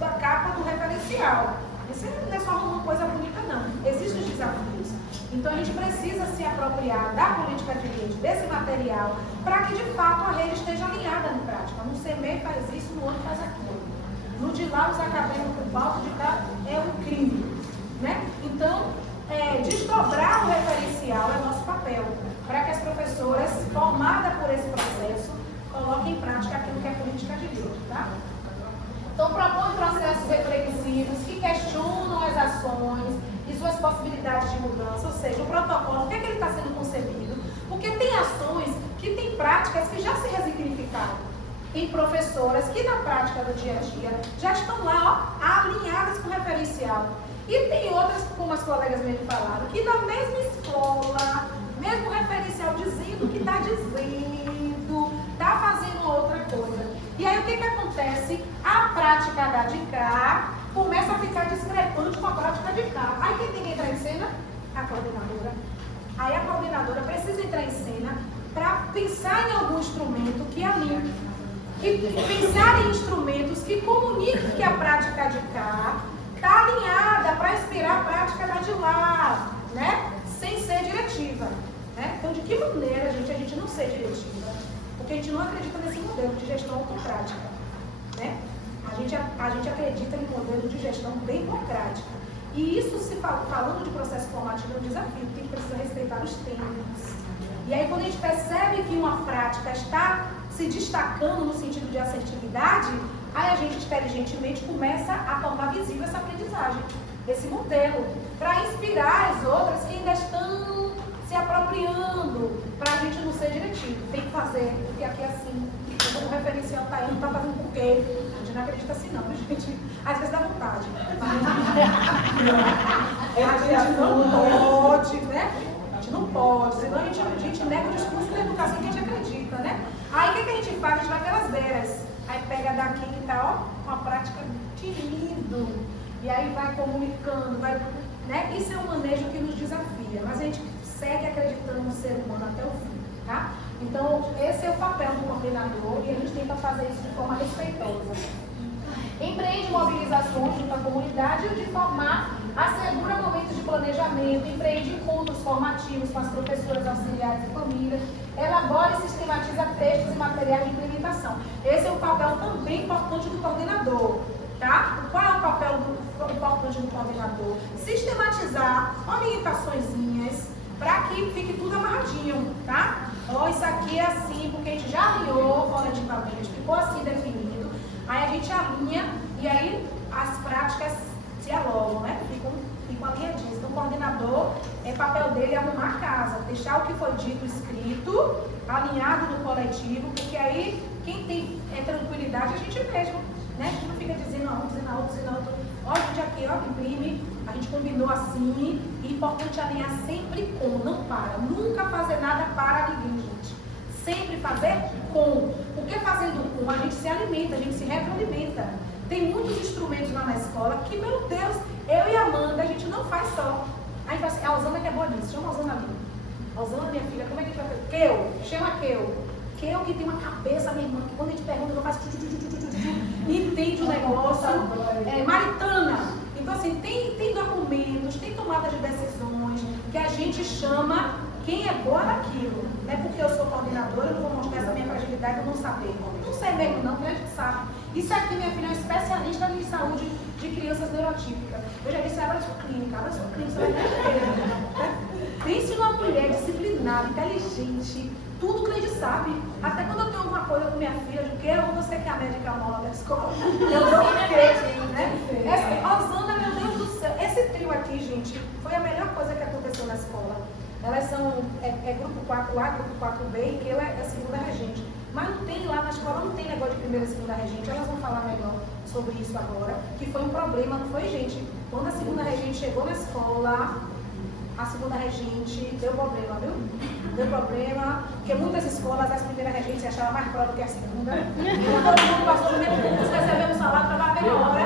da capa do referencial. Isso não é só uma coisa bonita, não. Existem os desafios. Então, a gente precisa se apropriar da política de rede, desse material, para que, de fato, a rede esteja alinhada na prática. No CMEI faz isso, no outro faz aquilo. No de lá, os acadêmicos balto de cá é um crime. Né? Então, desdobrar o referencial é nosso papel, para que as professoras, formadas por esse processo, coloquem em prática aquilo que é política de rede. Tá? Então, propõe processos reflexivos que questionam as ações e suas possibilidades de mudança, ou seja, o protocolo, o que ele está sendo concebido, porque tem ações que têm práticas que já se resignificaram. Tem professoras que na prática do dia a dia já estão lá, ó, alinhadas com o referencial. E tem outras, como as colegas mesmo falaram, que na mesma escola, mesmo referencial dizendo que está dizendo, está fazendo outra coisa. E aí o que acontece? A prática da de cá começa a ficar discrepante com a prática de cá. Aí quem tem que entrar em cena? A coordenadora. Aí a coordenadora precisa entrar em cena para pensar em algum instrumento que alinhe. E pensar em instrumentos que comuniquem que a prática de cá está alinhada para inspirar a prática da de lá, né? Sem ser diretiva. Né? Então, de que maneira, gente, a gente não ser diretiva? Porque a gente não acredita nesse modelo de gestão autocrática. Né? A gente acredita em modelo de gestão democrática. E isso, se falando de processo formativo, é um desafio, porque a gente precisa respeitar os tempos. E aí, quando a gente percebe que uma prática está se destacando no sentido de assertividade, aí a gente inteligentemente começa a tornar visível essa aprendizagem, esse modelo, para inspirar as outras que ainda estão se apropriando, para a gente não ser diretivo. Tem que fazer, porque aqui é assim, o referencial está indo, está fazendo por quê? A gente não acredita assim não, gente. Às vezes dá vontade. A gente não pode, né? A gente não pode, senão a gente nega o discurso da educação que a gente acredita, né? Aí o que a gente faz? A gente vai pelas beiras. Aí pega daqui que tá, ó, com a prática que lindo. E aí vai comunicando, vai, né? Isso é um manejo que nos desafia, mas a gente segue acreditando no ser humano até o fim, tá? Então, esse é o papel do coordenador e a gente tenta fazer isso de forma respeitosa. Empreende mobilizações junto à comunidade e de formar assegura momentos de planejamento, empreende encontros formativos com as professoras auxiliares e famílias, elabora e sistematiza textos e materiais de implementação. Esse é um papel também importante do coordenador. Tá? Qual é o papel importante do coordenador? Sistematizar orientaçõezinhas para que fique tudo amarradinho, tá? Ó, isso aqui é assim, porque a gente já alinhou coletivamente, ficou assim definido. Aí a gente alinha e aí as práticas dialogam, né? Ficam alinhadinhas. Então, o coordenador, papel dele é arrumar a casa, deixar o que foi dito escrito, alinhado no coletivo, porque aí quem tem tranquilidade é a gente mesmo. Né? A gente não fica dizendo a um, dizendo a outro, dizendo a outro. Ó, gente, aqui, ó, imprime, a gente combinou assim. E importante alinhar sempre com, não para. Nunca fazer nada para ninguém, gente. Sempre fazer com. Porque fazendo com, a gente se alimenta, a gente se retroalimenta. Tem muitos instrumentos lá na escola que, meu Deus, eu e a Amanda, a gente não faz só. Aí faz assim, a Osana que é boa nisso, chama a Osana ali. Osana, minha filha, como é que a gente vai fazer? Keu, chama Keu. Keu que tem uma cabeça, minha irmã, que quando a gente pergunta, ela faz entende o negócio. Maritana. Então, assim, tem documentos, tem tomada de decisões que a gente chama quem é boa naquilo. Não é porque eu sou coordenadora, eu não vou mostrar essa minha fragilidade, eu não saber. Não sei mesmo, não, porque a gente sabe. Isso aqui, minha filha, é um especialista em saúde de crianças neurotípicas. Eu já disse, abra sua clínica, você vai ter. Pense numa mulher disciplinada, inteligente, tudo que a gente sabe. Até quando eu tenho alguma coisa com minha filha, eu digo, você que é a médica nova da escola, eu dou o quê? Né? Osana, meu Deus do céu, esse trio aqui, gente, foi a melhor coisa que aconteceu na escola. Elas são grupo 4A, grupo 4B, e que eu é a segunda regente. Mas não tem lá na escola, não tem negócio de primeira e segunda regente. Elas vão falar melhor sobre isso agora, que foi um problema, não foi, gente? Quando a segunda regente chegou na escola, a segunda regente deu problema, viu? Deu problema, porque muitas escolas, as primeiras regentes se achavam mais prova do que a segunda. Então, todo mundo passou no mesmo curso, recebemos salário, estava bem na hora.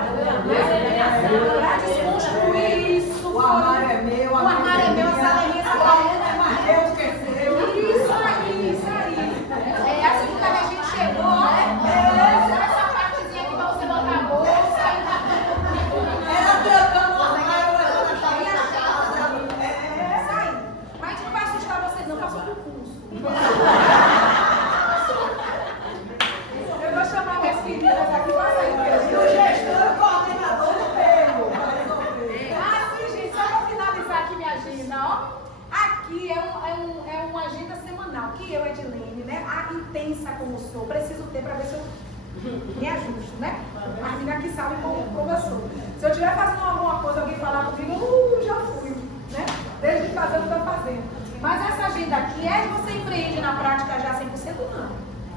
Para desconstruir isso. O armário é meu, o armário é meu, a sala é minha, essa parede é mais eu esqueceu. Isso aí. A segunda regente chegou, essa partezinha aqui para você botar a bolsa. Era trocando o armário, levando a chave da casa. Isso aí. Mas a gente não vai assustar vocês, não, façam o curso. Eu vou chamar minhas queridas aqui para sair. E o gestor, o coordenador do pego. Assim, gente, só para finalizar aqui minha agenda, ó. Aqui é uma agenda semanal, que eu, Edilene, né, a intensa como sou, preciso ter para ver se eu me ajusto, né? As meninas que sabem como eu sou. Se eu estiver fazendo alguma coisa, alguém falar comigo, já fui, né? Desde de fazer o que estou fazendo. Mas essa agenda aqui é que você empreende na prática já 100% não.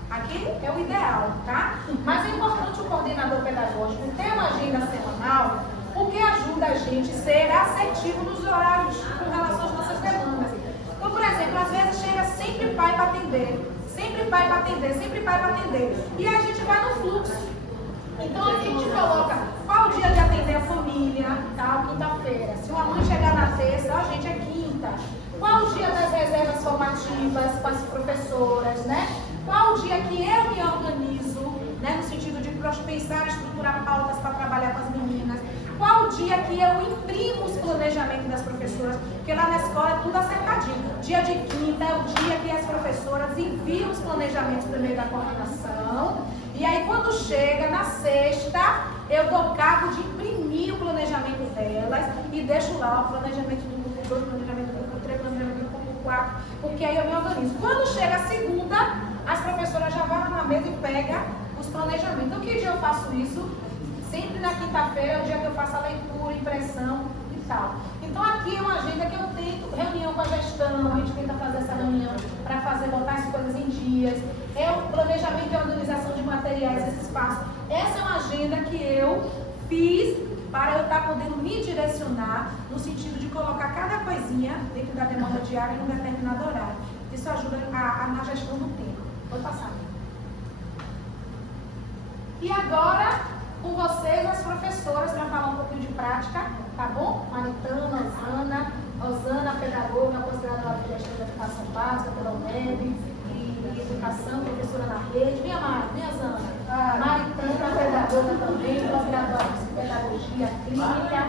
Aqui é o ideal, tá? Mas é importante o coordenador pedagógico ter uma agenda semanal, porque ajuda a gente a ser assertivo nos horários com relação às nossas demandas. Então, por exemplo, às vezes chega sempre pai para atender, sempre pai para atender, sempre pai para atender. E a gente vai no fluxo. Então a gente coloca qual o dia de atender a família, tá? Quinta-feira. Se uma mãe chegar na terça, ó, gente, é quinta. Qual o dia das reservas formativas com as professoras, né? Qual o dia que eu me organizo, né? No sentido de pensar, estruturar pautas para trabalhar com as meninas. Qual o dia que eu imprimo os planejamentos das professoras? Porque lá na escola é tudo acertadinho. Dia de quinta é o dia que as professoras enviam os planejamentos por meio da coordenação. E aí quando chega na sexta, eu dou cabo de imprimir o planejamento delas e deixo lá o planejamento do grupo 2, planejamento do grupo 3, planejamento do grupo 4, porque aí eu me organizo. Quando chega a segunda, as professoras já vão na mesa e pegam os planejamentos. Então que dia eu faço isso? Sempre na quinta-feira é o dia que eu faço a leitura, impressão e tal. Então aqui é uma agenda que eu tento, reunião com a gestão, a gente tenta fazer essa reunião para botar as coisas em dias. É o planejamento e organização de materiais, esse espaço. Essa é uma agenda que eu fiz para eu estar podendo me direcionar no sentido de colocar cada coisinha dentro da demanda diária em um determinado horário. Isso ajuda na gestão do tempo. Pode passar. E agora, com vocês, as professoras, para falar um pouquinho de prática, tá bom? Maritana, Osana, pedagoga, pós-graduada em gestão da educação básica pela UNEB, e educação, professora na rede. Minha Mari, minha Osana. Maritana, pedagoga também, pós-graduada em pedagogia. pedagogia clínica,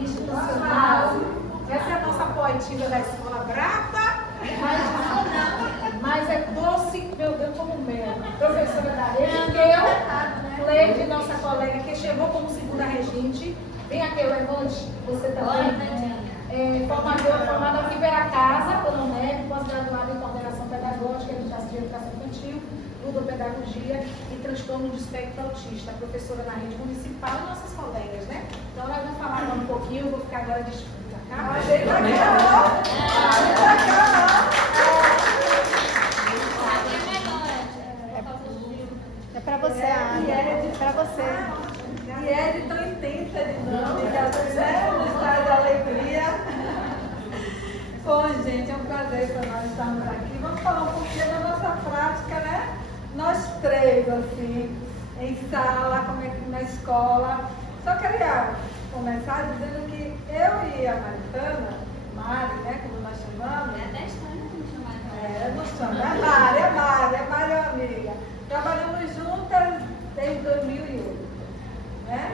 institucional. Essa é a nossa poetina da escola brava, mas é doce, meu Deus, como mel. Professora da rede, Cleide, nossa colega, que chegou como segunda regente. Vem aqui, Levante, você também. Formada aqui pela casa, pela UNEB, pós-graduada em coordenação pedagógica, de educação infantil, ludopedagogia e transtorno de espectro autista, professora na rede municipal e nossas colegas, né? Então, nós vamos falar agora um pouquinho, eu vou ficar agora de escuta, tá? É pra você, Ana. É pra você. E é de tão intensa, dinâmica, né? Nos traz alegria. Bom, gente, é um prazer para nós estarmos aqui. Vamos falar um pouquinho da nossa prática, né? Nós três, assim, em sala, como é que na escola. Só queria começar dizendo que eu e a Maritana, Mari, né, como nós chamamos. É até estranho me chamar. Não chama. A Mari é uma amiga. Trabalhamos juntas desde 2008. Né?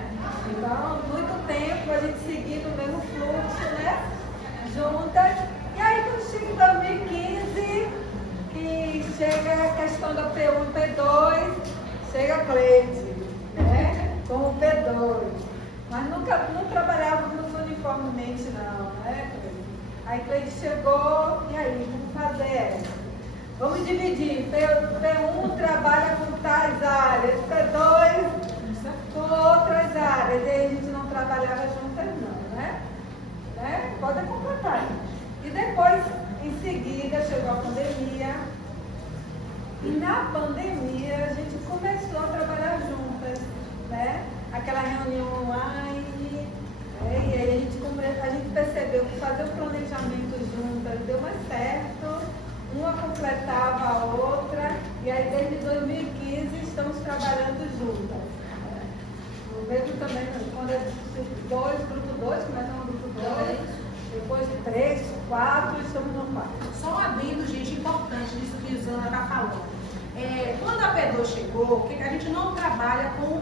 Então, muito tempo a gente seguindo o mesmo fluxo, né? Juntas. E aí, quando chega em 2015, que chega a questão da P1 e P2, chega a Cleide, né? Como P2. Mas não trabalhávamos uniformemente, não, né, Cleide? Aí Cleide chegou, e aí, vamos fazer essa. Vamos dividir. P1 trabalha com tais áreas, P2 com outras áreas. E aí a gente não trabalhava juntas não, né? Pode completar. E depois, em seguida, chegou a pandemia. E na pandemia a gente começou a trabalhar juntas, né? Aquela reunião online. E aí a gente percebeu que fazer o planejamento juntas deu mais certo. Uma completava a outra. E aí desde 2015 estamos trabalhando juntas. Mesmo também, quando é grupo 2, começamos no grupo 2, depois 3, 4, estamos no 4. Só um adendo, gente, importante disso que a Zana está falando. Quando a P2 chegou, a gente não trabalha com.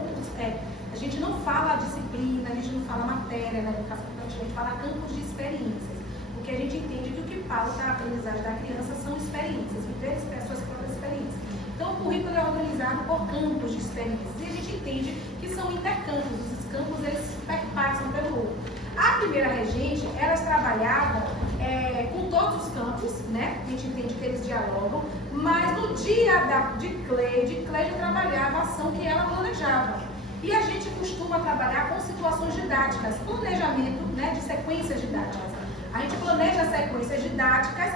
A gente não fala disciplina, a gente não fala matéria na educação infantil, a gente fala campos de experiências. Porque a gente entende que o que pauta a aprendizagem da criança são experiências, viver as suas próprias experiências. Então, o currículo é organizado por campos de experiências e a gente entende que são intercampos, esses campos eles perpassam pelo outro. A primeira regente, elas trabalhavam com todos os campos, né? A gente entende que eles dialogam, mas no dia de Cleide trabalhava a ação que ela planejava. E a gente costuma trabalhar com situações didáticas, planejamento, né, de sequências didáticas. A gente planeja sequências didáticas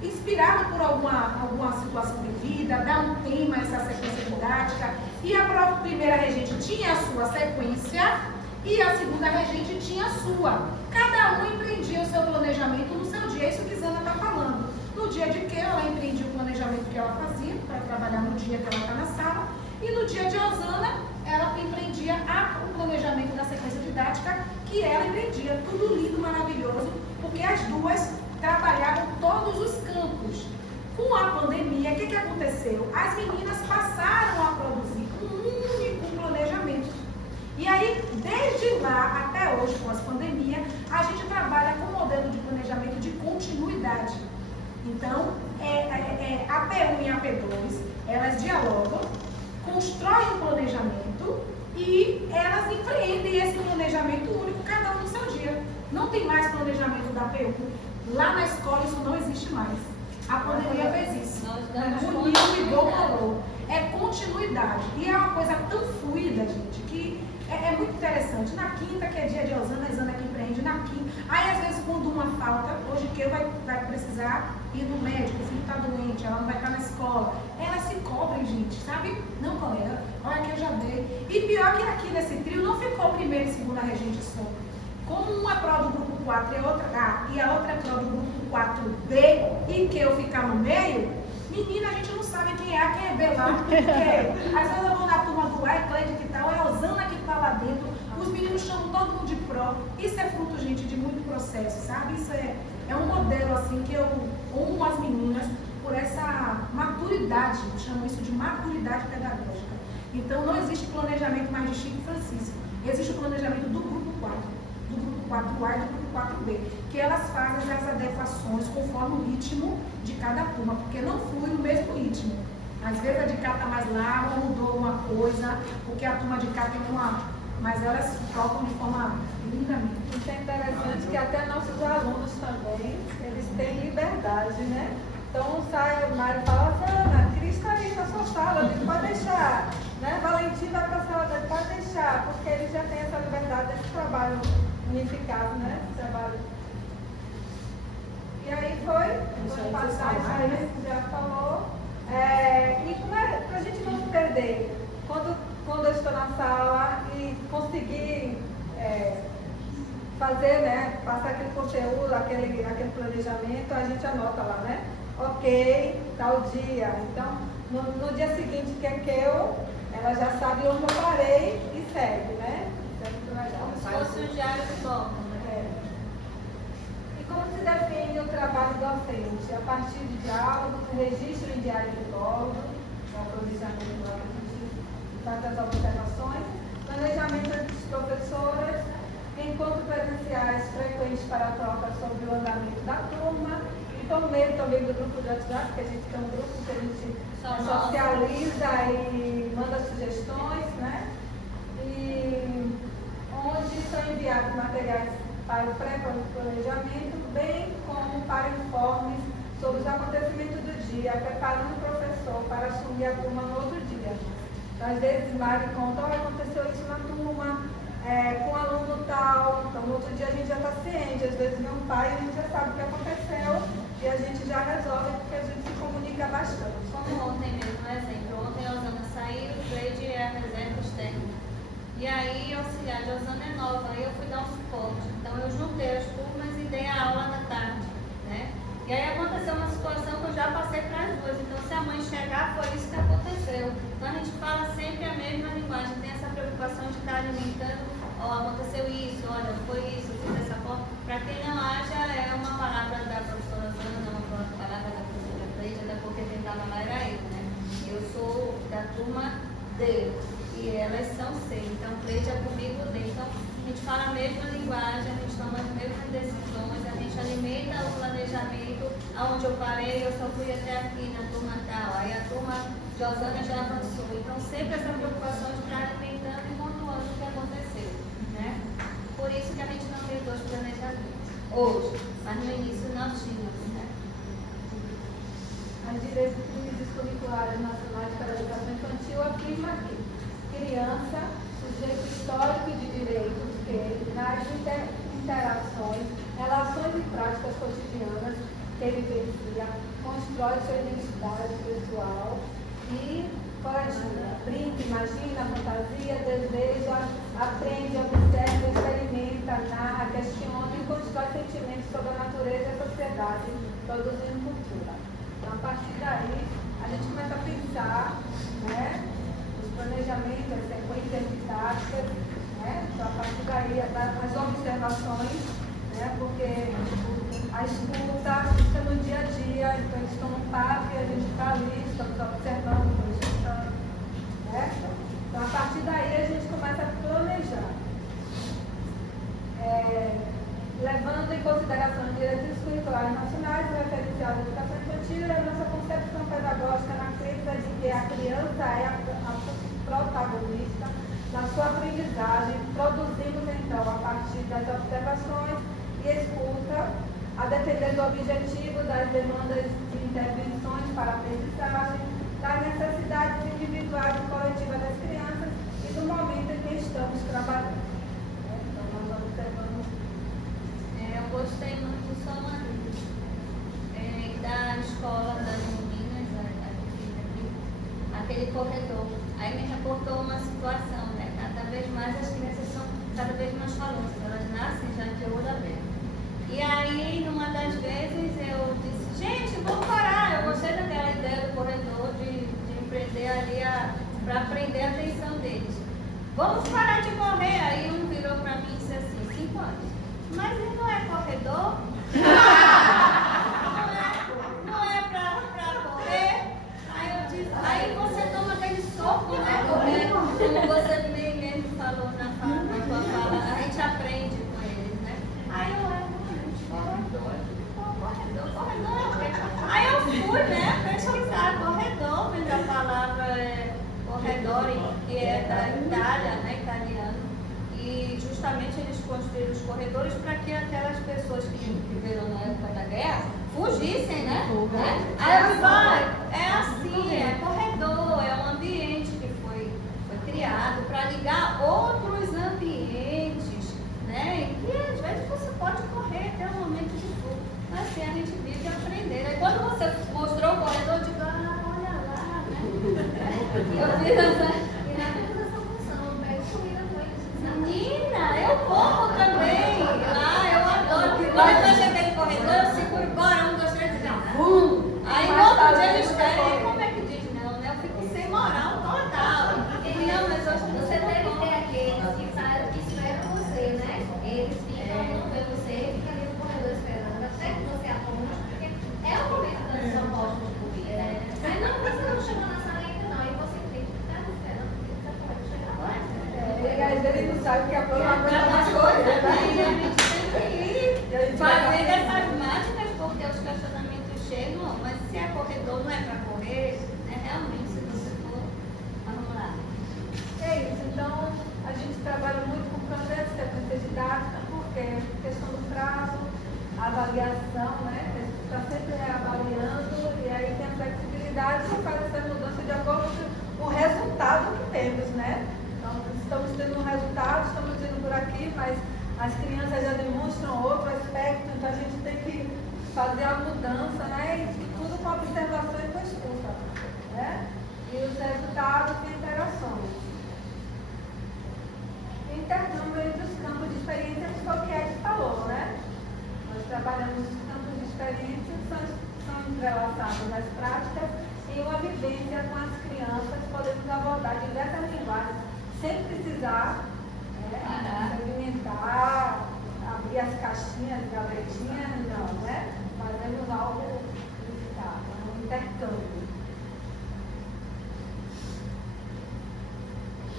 inspirado por alguma situação vivida, dá um tema a essa sequência didática, e a própria primeira regente tinha a sua sequência e a segunda regente tinha a sua. Cada um empreendia o seu planejamento no seu dia, é isso que Zana está falando. No dia de que ela empreendia o planejamento que ela fazia, para trabalhar no dia que ela está na sala, e no dia de Osana, ela empreendia o planejamento da sequência didática que ela empreendia. Tudo lindo, maravilhoso, porque as duas trabalhavam todos os campos. Com a pandemia, o que aconteceu? As meninas passaram a produzir um único planejamento. E aí, desde lá até hoje, com as pandemias, a gente trabalha com um modelo de planejamento de continuidade. Então, a P1 e a P2, elas dialogam, constroem um planejamento e elas empreendem esse planejamento único, cada um no seu dia. Não tem mais planejamento da P1. Lá na escola isso não existe mais. A pandemia fez isso. Uniu, ligou, colou. É continuidade. E é uma coisa tão fluida, gente, que é muito interessante. Na quinta, que é dia de Osana, a Osana que empreende na quinta. Aí, às vezes, quando uma falta, hoje que vai precisar ir no médico, o filho está doente, ela não vai estar na escola. Elas se cobrem, gente, sabe? Não, colega, olha que eu já dei. E pior que aqui nesse trio não ficou primeira e segunda regente só. Como uma é pró do grupo 4 e a outra é pró do grupo 4B e que eu ficar no meio, menina, a gente não sabe quem é A, quem é B lá. Porque às vezes eu vou na turma do A, é Cleide que tal, é a Osana que está lá dentro, os meninos chamam todo mundo de pró. Isso é fruto, gente, de muito processo, sabe? Isso é um modelo assim que eu amo as meninas por essa maturidade, eu chamo isso de maturidade pedagógica. Então não existe planejamento mais de Chico e Francisco, existe o planejamento do grupo 4. do grupo 4A e do grupo 4B, que elas fazem as adequações conforme o ritmo de cada turma, porque não flui no mesmo ritmo. Às vezes a de cá está mais larga, mudou uma coisa, porque a turma de cá tem uma... Mas elas trocam de forma lindamente. Isso é interessante que até nossos alunos também, eles têm liberdade, né? Então sai o Mário e fala, Ana, Cris está aí na sua sala, ele pode deixar. Né? Valentim vai para a sala dele, pode deixar, porque eles já têm essa liberdade desse trabalho unificado, né? Esse trabalho. E aí foi passar isso aí, já falou. E para a gente não se perder, quando eu estou na sala e conseguir fazer, né, passar aquele conteúdo, aquele planejamento, a gente anota lá, né? Ok, tal dia. Então, no dia seguinte, que é ela já sabe onde eu parei e segue, né? Como se fosse um diário de bordo, né? E como se define o trabalho docente? A partir de diálogos, registro em diário de bordo, planejamento lá que a gente faz as observações, planejamento das professoras, encontros presenciais frequentes para a troca sobre o andamento da turma, e por meio também do grupo de WhatsApp, porque a gente tem um grupo que a gente socializa e manda sugestões, né? E onde são enviados materiais para o pré-planejamento, bem como para informes sobre os acontecimentos do dia, preparando o professor para assumir a turma no outro dia. Então, às vezes, Mário conta, aconteceu isso na turma, com um aluno tal, então no outro dia a gente já está ciente, às vezes vem um pai e a gente já sabe o que aconteceu e a gente já resolve porque a gente se comunica bastante. Como ontem mesmo, um exemplo, ontem a Osana saiu, o Cleide é a reserva externa. E aí, auxiliar de Osana é nova, aí eu fui dar um suporte. Então eu juntei as turmas e dei a aula da tarde, né? E aí aconteceu uma situação que eu já passei para as duas. Então se a mãe chegar, foi isso que aconteceu. Então a gente fala sempre a mesma linguagem, tem essa preocupação de estar alimentando, aconteceu isso, olha, foi isso, fiz dessa forma. Para quem não haja, é uma palavra da professora Zana, uma palavra da professora Cleide, até porque quem estava lá era eu, né? Eu sou da turma D. E elas são C, então Cleide é comigo D. Então a gente fala a mesma linguagem, a gente toma as mesmas decisões, a gente alimenta o planejamento. Aonde eu parei, eu só fui até aqui na turma tal, aí a turma de Osana já avançou. Então sempre essa preocupação de estar alimentando e pontuando o que aconteceu, né? Por isso que a gente não tem dois planejamentos hoje, mas no início nós tínhamos, né? As diretrizes curriculares nacionais para a educação infantil afirma que criança, sujeito histórico de direitos que, nas interações, relações e práticas cotidianas que ele vivencia, constrói sua identidade pessoal e coletiva. Brinca, imagina, fantasia, deseja, aprende, observa, experimenta, narra, questiona e constrói sentimentos sobre a natureza e a sociedade, produzindo cultura. Então, a partir daí, a gente começa a pensar, né? Planejamento, as sequências didáticas, né? Então, a partir daí, as observações, né? Porque a escuta fica no dia a dia, então eles estão no parque, a gente está ali, estamos observando, projetando, certo? Então, a partir daí, a gente começa a planejar. Levando em consideração as diretrizes curriculares nacionais, o referencial da educação infantil e a nossa concepção pedagógica na crença de que a criança é a protagonista na sua aprendizagem, produzimos então a partir das observações e escuta, a depender do objetivo, das demandas de intervenções para a aprendizagem, das necessidades individuais e coletivas das crianças e do momento em que estamos trabalhando. Então nós observamos. Eu gostei muito do São Marido, da escola das meninas, aquele corredor. Aí me reportou uma situação, né? Cada vez mais as crianças são cada vez mais falosas, elas nascem já de olho aberto. E aí, numa das vezes, eu disse, gente, vamos parar. Eu gostei daquela ideia do corredor de empreender ali para prender a atenção deles. Vamos parar de correr. Aí um virou para mim e disse assim, 5 anos. Mas ele não é corredor? não é para correr? Aí eu disse, aí você toma aquele soco, né? Porque, como você mesmo falou na sua fala, a gente aprende justamente eles construíram os corredores para que aquelas pessoas que viveram na época da guerra fugissem, né? Aí eu digo, é assim, é corredor, é um ambiente que foi criado para ligar outros ambientes, né? E às vezes você pode correr até um momento de fuga. Mas assim, a gente vive aprendendo. Aí quando você mostrou o corredor, eu digo, olha lá, né? Eu fiz essa... Menina, eu como também. Eu adoro. Quando eu chego no corredor, eu seguro, bora, 1, 2, 3, e não. Aí no outro dia eles querem, como é que diz? Não, né? Eu fico sem moral total. Não, mas hoje Você deve ter aqueles que esperam você, né? Eles ficam, não vê você, fica ali no corredor esperando até que você aponte, porque é o momento da sua porta de comida. Mas não, você não chegou na sala ainda não, e você tem que ficar esperando, porque você pode chegar lá. E às vezes não sabe que a prova Aí é mais coisa, a né? gente tem que ir fazendo essas mágicas, porque os questionamentos chegam, mas se é corredor, não é para correr, né? Realmente, se você for, vamos lá. É isso, então a gente trabalha muito com projetos, sequência didática, porque questão do prazo, a avaliação, né? A gente está sempre reavaliando e aí tem a flexibilidade de fazer essa mudança de acordo com o resultado que temos, né? Então, estamos tendo um resultado, estamos indo por aqui, mas as crianças já demonstram outro aspecto, então a gente tem que fazer a mudança, né? E tudo com observação e com escuta, né? E os resultados e interações. Intercâmbio entre os campos de experiência, que foi o que a gente falou, né? Nós trabalhamos os campos de experiência, são entrelaçados nas práticas e uma vivência com as crianças, podemos abordar diversas linguagens, sem precisar segmentar, abrir as caixinhas, gavetinhas, não, né? Fazemos algo unificado, um intercâmbio.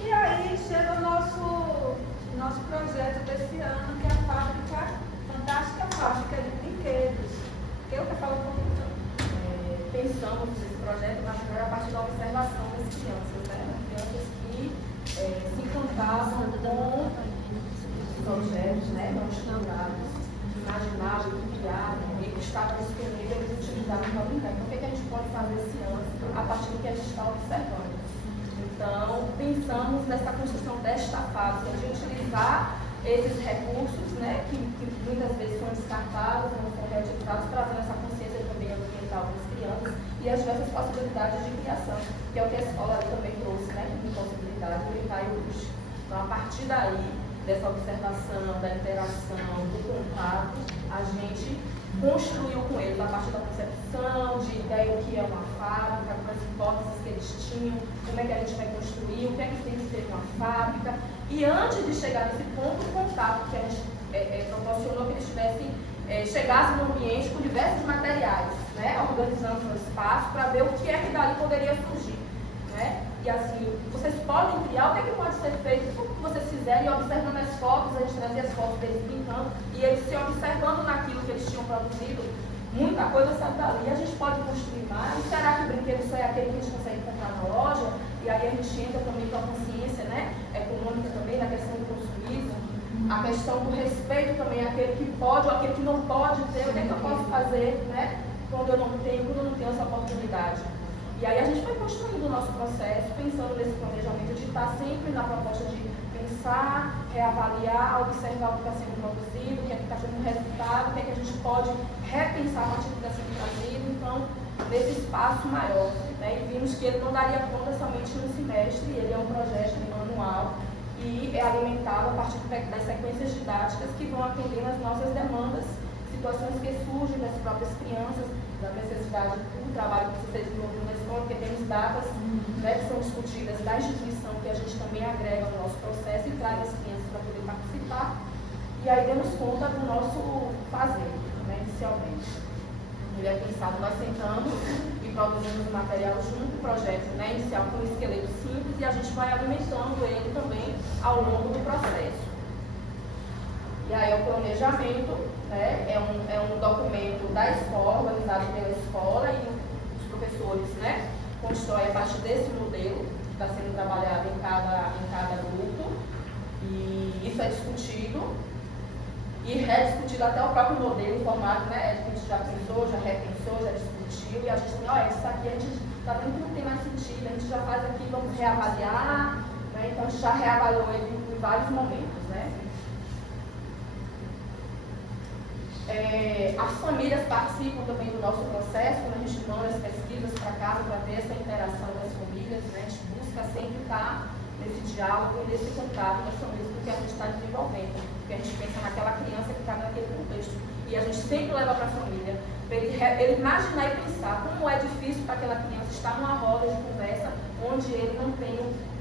E aí chega o nosso projeto desse ano, que é a fantástica fábrica de brinquedos. Eu que falo um pouquinho. Pensamos nesse projeto a partir da observação das crianças, né? Crianças que se encantavam com os objetos, né? Não estruturados, imaginavam, criavam, e que estavam disponíveis, eles utilizavam para brincar. Então, o que a gente pode fazer esse ano a partir do que a gente está observando? Então, pensamos nessa construção desta fábrica, de utilizar esses recursos, né, que muitas vezes são descartados, não são reutilizados, trazendo essa consciência também ambiental das crianças e as diversas possibilidades de criação, que é o que a escola também trouxe, né, como possibilidade de brincar e luxo. Então, a partir daí, dessa observação, da interação, do contato, a gente construiu com eles a partir da concepção, de ideia do que é uma fábrica, quais hipóteses que eles tinham, como é que a gente vai construir, o que é que tem que ser uma fábrica. E antes de chegar nesse ponto, o contato que a gente proporcionou que eles chegassem no ambiente com diversos materiais, né, organizando o espaço para ver o que é que dali poderia surgir. Né? E assim, vocês podem criar, o que é que pode ser feito, tudo que vocês fizerem, e observando as fotos, a gente trazia as fotos deles brincando, e eles se observando naquilo que eles tinham produzido, muita coisa sai dali, a gente pode construir mais. Será que o brinquedo só é aquele que a gente consegue comprar na loja? E aí a gente entra também com a consciência, né, econômica também, na questão do consumismo, a questão do respeito também, aquele que pode ou aquele que não pode ter, o que é que eu posso fazer, né, quando eu não tenho essa oportunidade. E aí a gente foi construindo o nosso processo, pensando nesse planejamento de estar sempre na proposta de pensar, reavaliar, observar o que está sendo produzido, o que é que está tendo resultado, o que é que a gente pode repensar a partir do que está sendo trazido, então, nesse espaço maior. Né? E vimos que ele não daria conta somente no semestre, ele é um projeto anual e é alimentado a partir das sequências didáticas que vão atendendo as nossas demandas, situações que surgem das próprias crianças, da necessidade do trabalho que você desenvolveu na escola, porque temos datas, né, que são discutidas da instituição que a gente também agrega no nosso processo e traz as crianças para poder participar. E aí demos conta do nosso fazer, né, inicialmente. Ele é pensado, nós sentamos e produzimos o material junto com o projeto, né, inicial com um esqueleto simples, e a gente vai alimentando ele também ao longo do processo. E aí o planejamento, né, é um documento da escola, organizado pela escola, e os professores, né, constroem a partir desse modelo que está sendo trabalhado em cada grupo. E isso é discutido e rediscutido até o próprio modelo informado, né? A gente já pensou, já repensou, já discutiu, e a gente tem, olha, isso aqui a gente está vendo que não tem mais sentido, a gente já faz aqui, vamos reavaliar, né? Então a gente já reavaliou ele em vários momentos, né? As famílias participam também do nosso processo, quando a gente manda as pesquisas para casa para ver essa interação das famílias, né? A gente busca sempre estar nesse diálogo e nesse contato das famílias, porque a gente está desenvolvendo, porque a gente pensa naquela criança que está naquele contexto. E a gente sempre leva para a família, para ele imaginar e pensar como é difícil para aquela criança estar numa roda de conversa onde ele não tem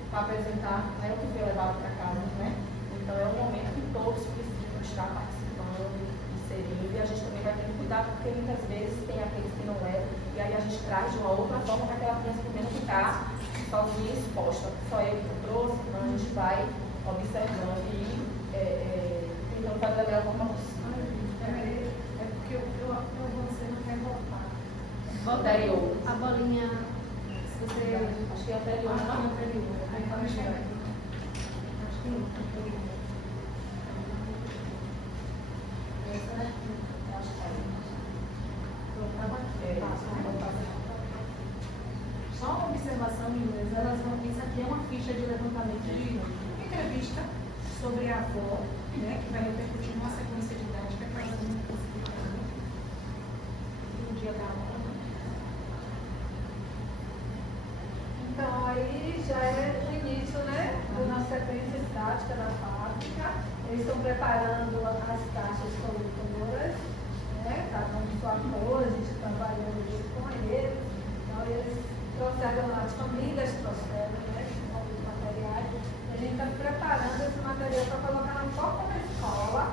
para apresentar, né, o que foi levado para casa, né? Então é um momento que todos precisam estar participando, inserindo, e a gente também vai ter que cuidar, porque muitas vezes tem aqueles que não levam, e aí a gente traz de uma outra forma para aquela criança também não ficar sozinha exposta. Só eu que trouxe, então a gente vai observando e tentando fazer da melhor forma possível. É porque você não quer voltar. Anterior. A bolinha, se você... Acho que é anterior, Acho que é não? anterior. Aí tá mexendo. Acho que é anterior. Essa, né? Acho que Só uma observação, meninas, isso aqui é uma ficha de levantamento de entrevista sobre a avó, né, que vai repercutir numa sequência didática que ela vai explicar no dia da aula. Então, aí já é o início, né, da nossa sequência didática da fábrica. Eles estão preparando as caixas coletoras, né, está dando sua cor, a gente trabalhando junto com eles. Então, eles trouxeram, as famílias trouxeram, né, os materiais. E a gente está preparando esse material para colocar na porta da escola,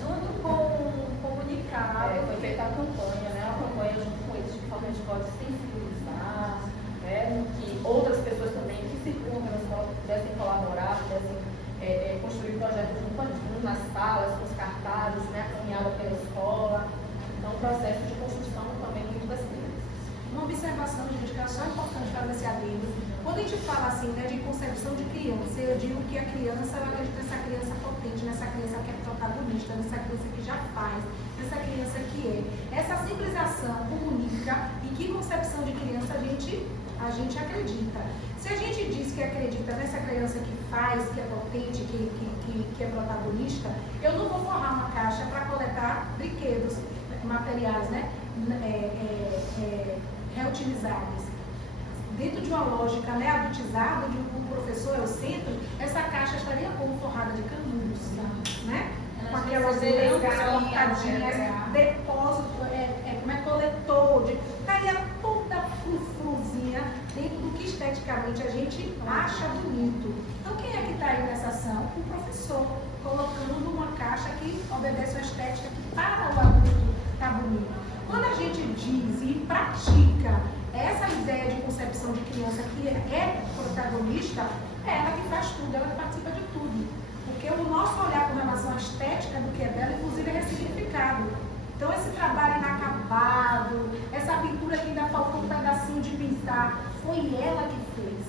junto com um comunicado. Foi feita a campanha, né? A campanha junto com eles, de forma a gente pode sensibilizar, né? Que outras pessoas também que circulam pela escola pudessem colaborar, pudessem construir projetos junto nas salas, com os cartazes, né? A caminhada pela escola. Então, o processo de construção também muito das crianças. Uma observação, gente, que é só importante fazer esse adendo. Quando a gente fala assim, né, de concepção de criança, eu digo que a criança, eu acredito nessa criança potente, nessa criança que é protagonista, nessa criança que já faz, nessa criança que é. Essa simples ação comunica e que concepção de criança a gente acredita. Se a gente diz que acredita nessa criança que faz, que é potente, que é protagonista, eu não vou forrar uma caixa para coletar brinquedos, materiais, né, reutilizáveis. Dentro de uma lógica, né, adultizada, onde o professor é o centro, essa caixa estaria como forrada de canudos, né? Com aquelas cortadinhas, depósito, como é coletor, estaria toda frufruzinha dentro do que esteticamente a gente acha bonito. Então quem é que está aí nessa ação? O professor, colocando numa caixa que obedece uma estética que para o adulto está bonito. Quando a gente diz e pratica essa ideia de concepção de criança que é protagonista, é ela que faz tudo, ela que participa de tudo. Porque o nosso olhar com relação à estética do que é dela, inclusive, é ressignificado. Então, esse trabalho inacabado, essa pintura que ainda faltou um pedacinho de pintar, foi ela que fez,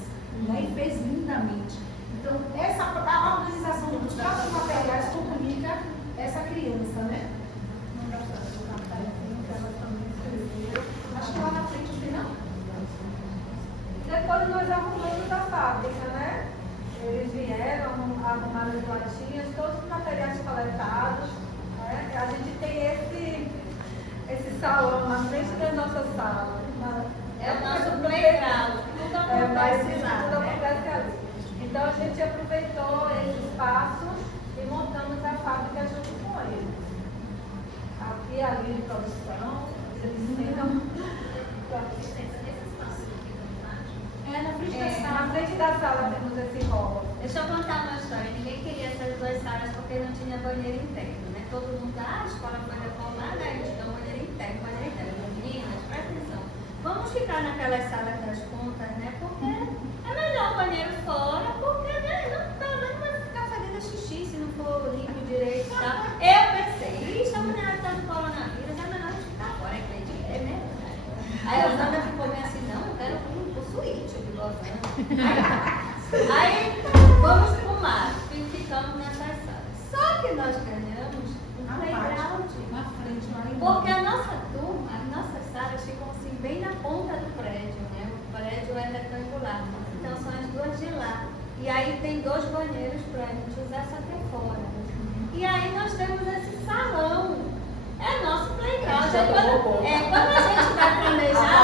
né? E fez lindamente. Então, a organização dos próprios materiais comunica essa criança, né? Acho que lá na frente tem não. Depois nós arrumamos a fábrica, né? Eles vieram, arrumaram as latinhas, todos os materiais coletados. Né? A gente tem esse salão na frente da nossa sala. É o nosso playground. Tudo acontece lá, tudo né? acontece ali. Então a gente aproveitou esse espaço e montamos a fábrica junto com eles. Aqui e ali de produção, eles ensinam. Na frente da Na sala. frente da sala temos esse hall. Deixa eu contar uma história. Ninguém queria essas duas salas porque não tinha banheiro interno, né? Todo mundo, a escola foi reformada, a gente dá um banheiro interno, banheiro interno. Meninas, presta atenção. Vamos ficar naquelas salas das pontas, né? Porque é melhor o banheiro fora, porque, né? Não vai ficar fazendo xixi se não for limpo direito e tal. Eu pensei, ixi, a mulher está no coronavírus, é melhor a gente ficar fora, acredito, é mesmo. Aí a Osana ficou meio assim, não, eu quero pro suíte, eu digo, Osana. Aí, vamos pro mar, ficamos na nós ganhamos um playground. Na frente, lá em Porque a nossa turma, as nossas salas ficam assim bem na ponta do prédio, né? O prédio é retangular, então são as duas de lá. E aí tem 2 banheiros para a gente usar só que fora. E aí nós temos esse salão. É nosso playground. Quando a gente vai planejar,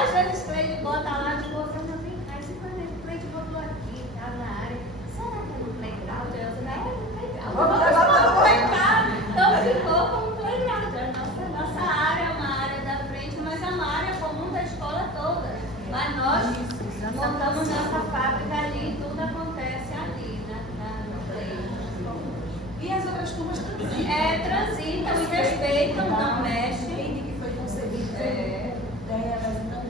às vezes o Cleide bota lá de você, não vem cá, esse Cleide botou aqui, tá na área. Será que é no playground? Eu disse, é no playground. Então ficou como playground. A nossa área é uma área da frente, mas é uma área comum da escola toda. Mas nós montamos nossa fábrica ali, tudo acontece ali, no playground. E as outras turmas transitam. Transitam e respeitam, não mexem. Que foi concebido ideia das mãos.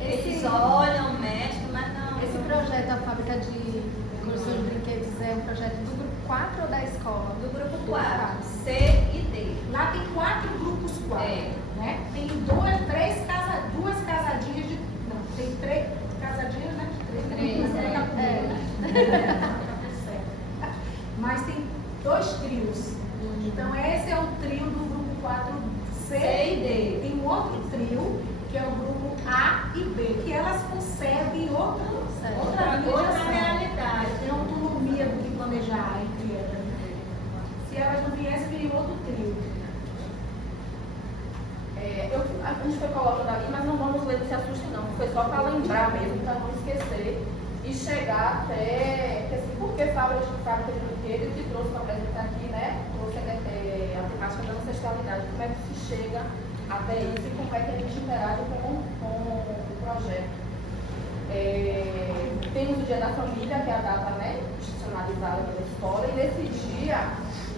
Eles olham, mexem, mas não. Esse projeto, a fábrica de construção de brinquedos, é um projeto do grupo 4 ou da escola? Do grupo 4, C e D. Lá tem 4 grupos 4. Né? Tem duas casadinhas de. Não, tem 3 casadinhas, né? 3. Mas tem 2 trios. Então esse é o trio do grupo 4C e D. Tem um outro trio, que é o grupo A e B, que elas concebem outra realidade. Tem autonomia do que planejar entre elas. Se elas não viessem, viria outro trio. A gente foi colocando ali, mas não vamos ler, se assuste não. Foi só para lembrar mesmo, para não esquecer. E chegar até, por que fábrica de brinquedo que trouxe para apresentar aqui, né? Trouxe a temática da ancestralidade, como é que se chega até isso e como é que a gente interage com o projeto. Temos o Dia da Família, que é a data, né, institucionalizada pela escola, e nesse dia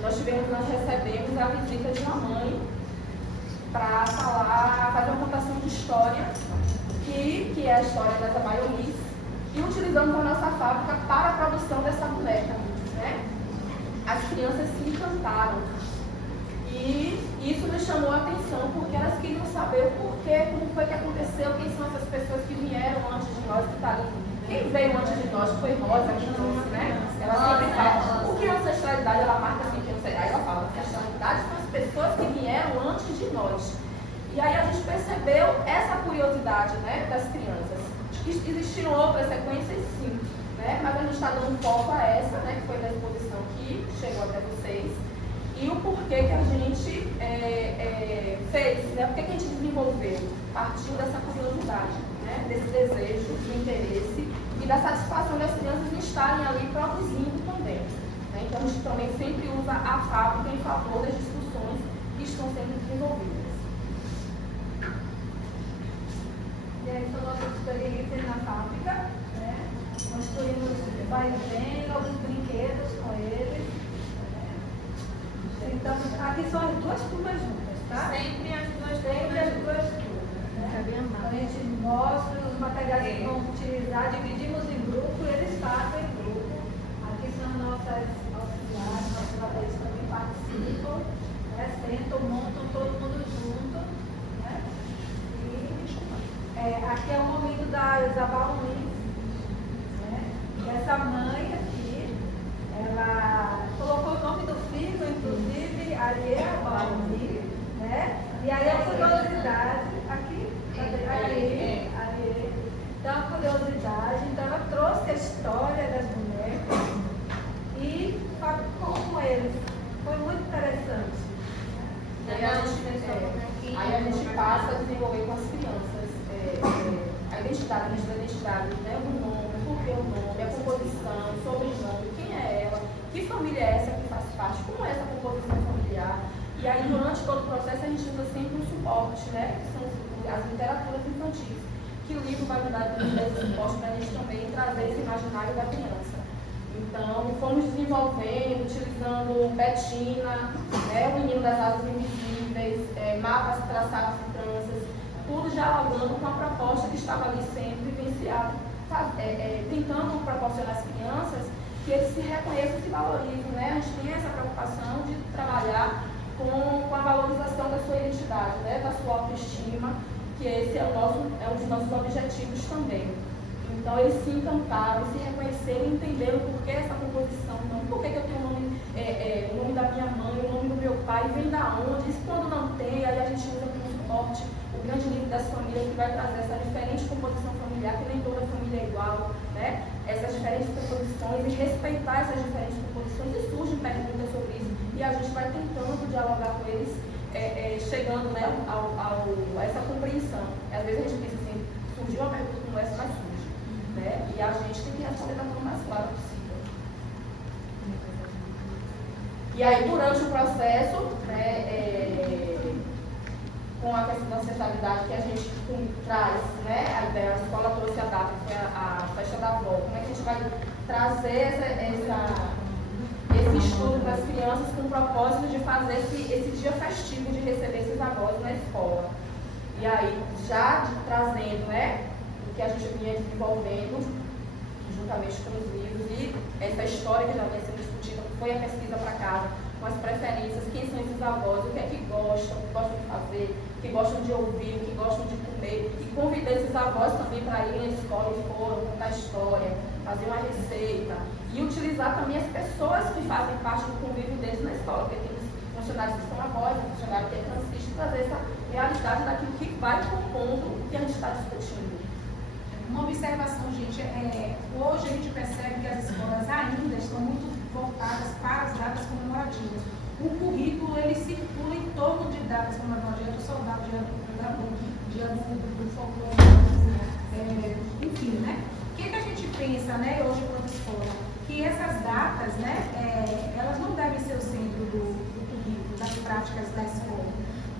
nós recebemos a visita de uma mãe para fazer uma contação de história, que é a história das Abaionis, e utilizamos a nossa fábrica para a produção dessa boneca, né? As crianças se encantaram e isso nos chamou a atenção porque elas queriam saber o porquê, como foi que aconteceu, quem são essas pessoas que vieram antes de nós, que está ali. Quem veio antes de nós foi Rosa, que trouxe, né? Ela sempre fala, o que é ancestralidade? Ela marca assim, aí ela fala, ancestralidade são as pessoas que vieram antes de nós. E aí a gente percebeu essa curiosidade, né, das crianças. Existiram outras sequências, sim, né? Mas a gente está dando foco a essa, né? Que foi da exposição que chegou até vocês. E o porquê que a gente fez, né? Por que a gente desenvolveu? Partiu dessa curiosidade, né? Desse desejo, do interesse e da satisfação das crianças em estarem ali produzindo também. Né? Então a gente também sempre usa a fábrica em favor das discussões que estão sendo desenvolvidas. E aí são nossas experiências na fábrica, né? Construímos vai e vem, alguns brinquedos com eles. Então, aqui são as 2 turmas juntas, tá? Sempre as 2 Sempre as turmas. 2 turmas, né? Então, a gente mostra os materiais que vão utilizar, dividimos em grupo e eles fazem em grupo. Aqui são as nossas auxiliares, nossos atletas também participam, né? Sentam, montam todo mundo junto, né? Aqui é o momento das Abaionis, né? Essa mãe aqui, ela colocou o nome do filho, inclusive, Ariê Abaiomi, né? E aí a curiosidade, aqui, Ariê. Então a curiosidade, então ela trouxe a história das bonecas e fabricou com eles. Foi muito interessante. Aí a gente passa a desenvolver com as crianças a identidade, né? O nome, por que o nome, a composição, o sobrenome, quem é ela, que família é essa que faz parte, como é essa composição familiar. E aí durante todo o processo a gente usa sempre um suporte, né? Que são as literaturas infantis, que o livro vai ajudar a dar esse suporte para a gente também trazer esse imaginário da criança. Então, fomos desenvolvendo, utilizando Betina, né, o Menino das Asas Invisíveis, mapas traçados em tranças, tudo dialogando com a proposta que estava ali sendo vivenciada, tentando proporcionar às crianças que eles se reconheçam e se valorizem, né? A gente tem essa preocupação de trabalhar com a valorização da sua identidade, né? Da sua autoestima, que esse é um dos nossos objetivos também. Então eles se encantaram, se reconheceram, entenderam por que essa composição, então, por que eu tenho o nome da minha mãe, o nome do meu pai, vem da onde, e quando não tem, aí a gente usa como suporte o grande livro das famílias que vai trazer essa diferente composição familiar, que nem toda família é igual, né? Essas diferentes composições e respeitar essas diferentes composições, e surgem perguntas sobre isso, e a gente vai tentando dialogar com eles, chegando, né, a essa compreensão. Às vezes a gente pensa assim, surgiu uma pergunta como essa, mas surge, né? E a gente tem que responder da forma mais clara possível. E aí, durante o processo, né, com a questão da ancestralidade que a gente traz, né, a ideia, a escola trouxe a data, que foi a festa da avó, como é que a gente vai trazer esse estudo para as crianças com o propósito de fazer esse dia festivo de receber esses avós na escola. E aí, já trazendo, né, o que a gente vinha desenvolvendo, juntamente com os livros, e essa história que já vinha sendo discutida, foi a pesquisa para casa, com as preferências, quem são esses avós, o que é que gostam de fazer, o que gostam de ouvir, o que gostam de comer, e convidei esses avós também para irem na escola e foram contar história, fazer uma receita, e utilizar também as pessoas que fazem parte do convívio deles na escola, porque tem funcionários que são avós, funcionário que é transista, e trazer essa realidade daquilo que vai compondo o que a gente está discutindo. Uma observação, gente, hoje a gente percebe que as escolas ainda estão muito voltadas para as datas comemorativas. O currículo, ele circula em torno de datas comemorativas, dia do soldado, dia do folclore, enfim, né? O que a gente pensa, né, hoje quanto escola? Que essas datas, né, elas não devem ser o centro do currículo, das práticas da escola,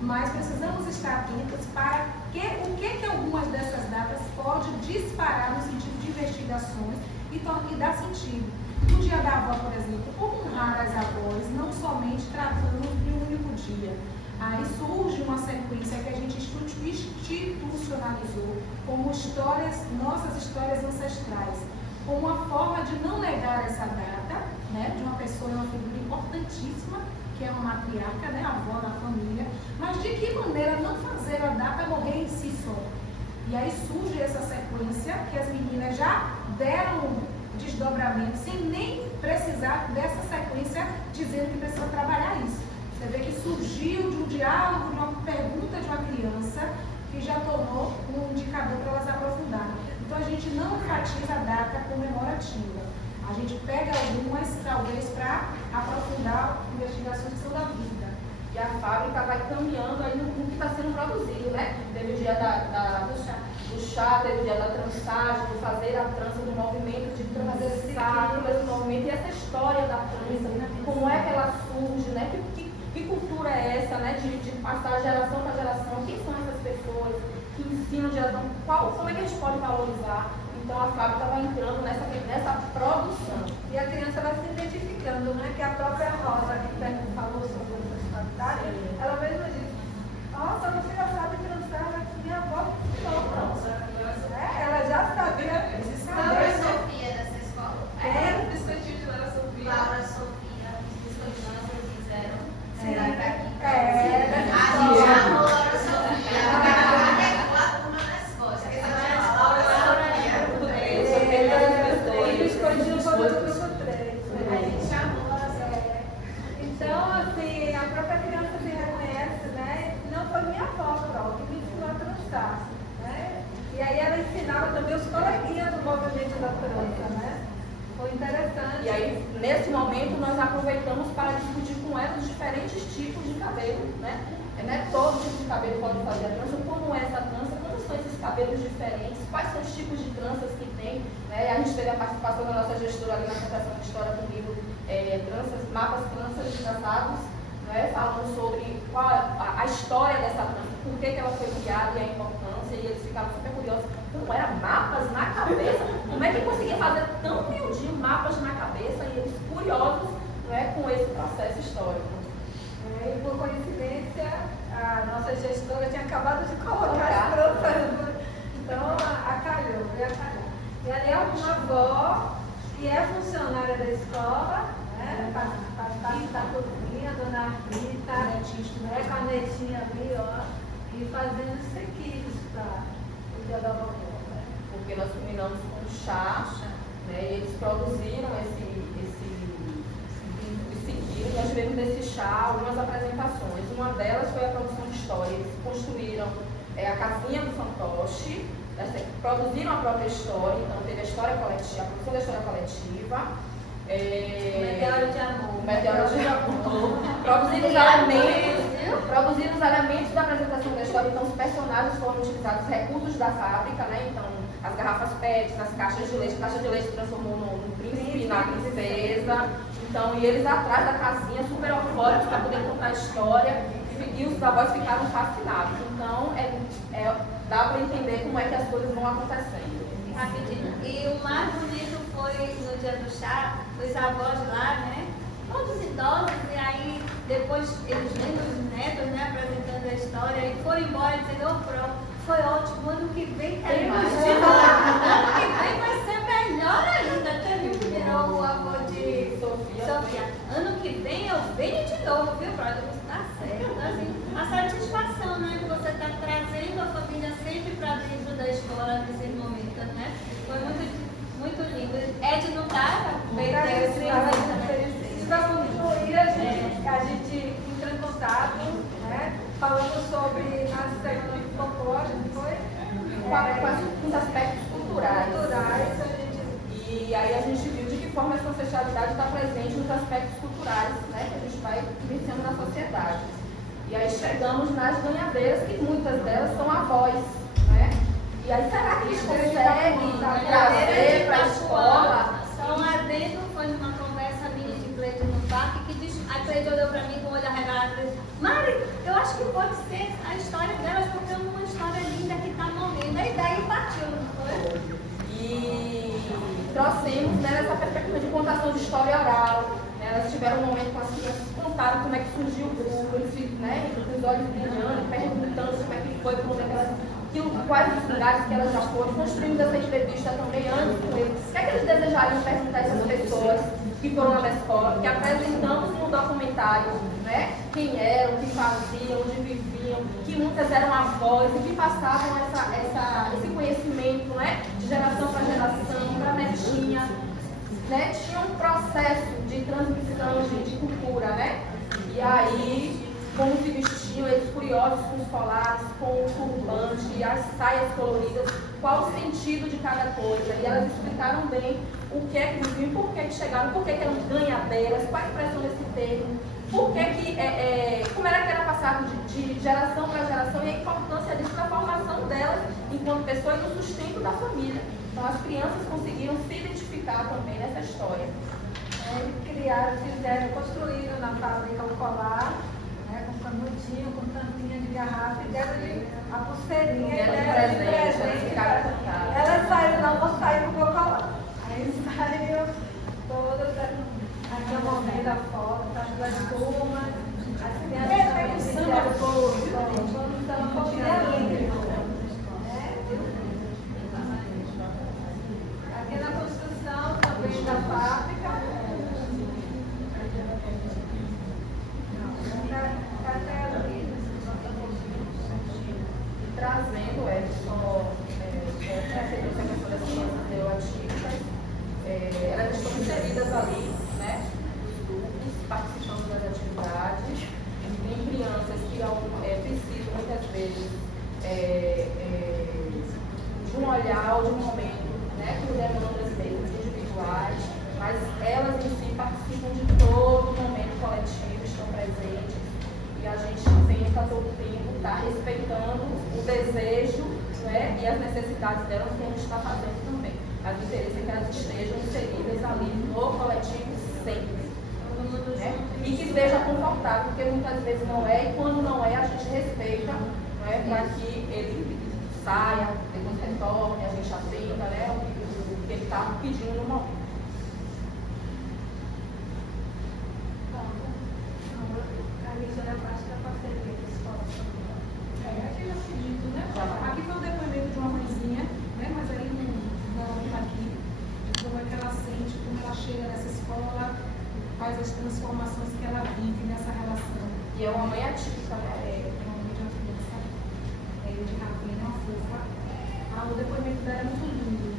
mas precisamos estar atentos para o que algumas dessas datas podem disparar no sentido de investigações e dar sentido. No dia da avó, por exemplo, como honrar as avós, não somente tratando de um único dia. Aí surge uma sequência que a gente institucionalizou como nossas histórias ancestrais, como uma forma de não negar essa data, né, de uma pessoa, uma figura importantíssima, que é uma matriarca, né, a avó da família, mas de que maneira não fazer a data morrer em si só. E aí surge essa sequência que as meninas já deram desdobramento, sem nem precisar dessa sequência dizendo que precisa trabalhar isso. Você vê que surgiu de um diálogo, de uma pergunta de uma criança, que já tornou um indicador para elas aprofundarem. Então a gente não enfatiza a data comemorativa. A gente pega algumas, talvez, para aprofundar investigações que são da vida. E a fábrica vai caminhando aí no que está sendo produzido, né? Teve o dia do chá, teve o dia da trançagem, de fazer a trança, do movimento de trançar, esse movimento, e essa história da trança, né? Como é que ela surge, né? Que cultura é essa, né? De passar geração para geração, quem são essas pessoas que ensinam geração, como é que a gente pode valorizar? Então a fábrica vai entrando nessa produção. E a criança vai se identificando, né? Que a própria Rosa, que falou sobre a sexualidade, ela mesma disse, nossa, você já sabe trançar, minha avó ensinou. Ela já sabia. Laura Sofia dessa escola. O biscoitinho de Laura Sofia. Laura Sofia, os biscoitinhos que fizeram. A gente chamou Laura Sofia. Uma das coisas. Biscoitinho foram do grupo 3. A gente chamou Laura Sofia. Então, assim, a própria criança se reconhece, né? Não foi minha avó, que me ensinou a trançar, né? E aí ela ensinava também os coleguinhas do movimento da trança, né? Foi interessante. E aí, nesse momento, nós aproveitamos para discutir com ela os diferentes tipos de cabelo, né? Todo tipo de cabelo pode fazer a trança, como é essa trança, como são esses cabelos diferentes, quais são os tipos de tranças que tem, né? A gente teve a participação da nossa gestora ali na apresentação de história do livro Mapas Tranças Desgraçados, né? Falando sobre qual a história dessa trança, por que ela foi criada e a importância, e eles ficaram super curiosos, como era mapas na cabeça, como é que conseguia fazer tão miudinho mapas na cabeça, e eles curiosos, né, com esse processo histórico. E por coincidência, a nossa gestora tinha acabado de colocar as tranças, então acalhou, veio acalhar. E ali é uma avó que é funcionária da escola, né? Faz parte da cozinha, dona Rita, né? Com a netinha ali, ó, e fazendo sequilhos para o dia da vovó. porque nós combinamos com o chá, né, e eles produziram esse guia. Nós tivemos nesse chá algumas apresentações. Uma delas foi a produção de história. Eles construíram a casinha do fantoche, produziram a própria história, então teve a história coletiva, a produção da história coletiva. Meteoro de amor. Meteoro de amor. Produziram os elementos da apresentação da história. Então, os personagens foram utilizados, os recursos da fábrica, né? Então, as garrafas PET, as caixas de leite. A caixa de leite transformou no príncipe, na princesa. Então, e eles atrás da casinha, super eufóricos para poder contar a história. E os avós ficaram fascinados. Então, dá para entender como é que as coisas vão acontecendo. Rapidinho. E o mais bonito foi no dia do chá, os avós lá, né? Todos idosos, e aí depois eles vendo os netos, né, apresentando a história, e foram embora dizendo, pronto, foi ótimo, ano que vem queremos te falar. Ano que vem vai ser melhor ainda. Teve um que virou o avô de Sofia. Ano que vem eu venho de novo, viu, brother? Tá certo. Assim, a satisfação, né, que você está trazendo a família sempre para dentro da escola nesses momentos, né? Foi muito lindo. Ed não estava? Para concluir, a gente entrou em contato, né, falando sobre as semana de folclore, não foi? Com os aspectos culturais. E aí a gente viu de que forma essa ancestralidade está presente nos aspectos culturais, né, que a gente vai vivenciando na sociedade. E aí chegamos nas ganhadeiras, que muitas delas são avós, né? E aí será que eles conseguem trazer para a escola? Só um adendo, foi numa conversa minha de Cleide no parque, a Cleide olhou para mim com o olho arregalado e disse, Mari, eu acho que pode ser a história delas, porque é uma história linda que está morrendo. E daí partiu, não foi? E trouxemos, né, essa perspectiva de contação de história oral. Elas tiveram um momento com as crianças, contaram como é que surgiu o grupo, eles, né, com os olhos brilhando, perguntando como é que foi, como é que elas, quais os lugares que elas já foram. Construímos essa entrevista também antes com eles. O que é que eles desejariam perguntar a essas pessoas que foram lá da escola, que apresentamos no documentário, né, quem eram, o que faziam, onde viviam, que muitas eram avós e que passavam esse conhecimento, né, de geração para geração, para a netinha. Né, tinha um processo de transmissão de cultura, né? E aí, como se vestiam, eles curiosos com os colares, com o turbante, as saias coloridas, qual o sentido de cada coisa. E elas explicaram bem o que é que viviam, por que chegaram, por que eram ganhadeiras, qual a expressão desse termo, por que como era que era passado de geração para geração e a importância disso na formação delas enquanto pessoas e no sustento da família. Então as crianças conseguiram se identificar também nessa história. Construíram na fábrica um colar, né, com canudinho, com tampinha de garrafa, e deram a pulseirinha, deram de presente. Elas saíram, não vou sair com o meu colar. Aí saíram todas, aí no momento da foto, das turmas, as crianças fizeram aqui na construção também da fábrica. Trazendo só essa questão das crianças neuroatípicas, elas estão inseridas ali, né, nos grupos, participando das atividades. Tem crianças que precisam muitas vezes de um olhar ou de um momento, né, por demandas mesmo individuais, mas elas em si participam de todo o momento coletivo, estão presentes. E a gente tenta todo o tempo estar respeitando o desejo, né, e as necessidades delas, que a gente está fazendo também. Mas o interesse é que elas estejam inseridas ali no coletivo sempre. Né? E que esteja confortável, porque muitas vezes não é, e quando não é, a gente respeita, né, para que ele saia, depois retorne, a gente atenda, né, o que ele está pedindo no momento. Aqui foi o depoimento de uma mãezinha, né, mas aí não está aqui, de como é que ela sente, como ela chega nessa escola, quais as transformações que ela vive nessa relação. E é uma mãe atípica, né? É uma mãe de uma criança, de Ravena, uma fofa. A O depoimento dela é muito lindo.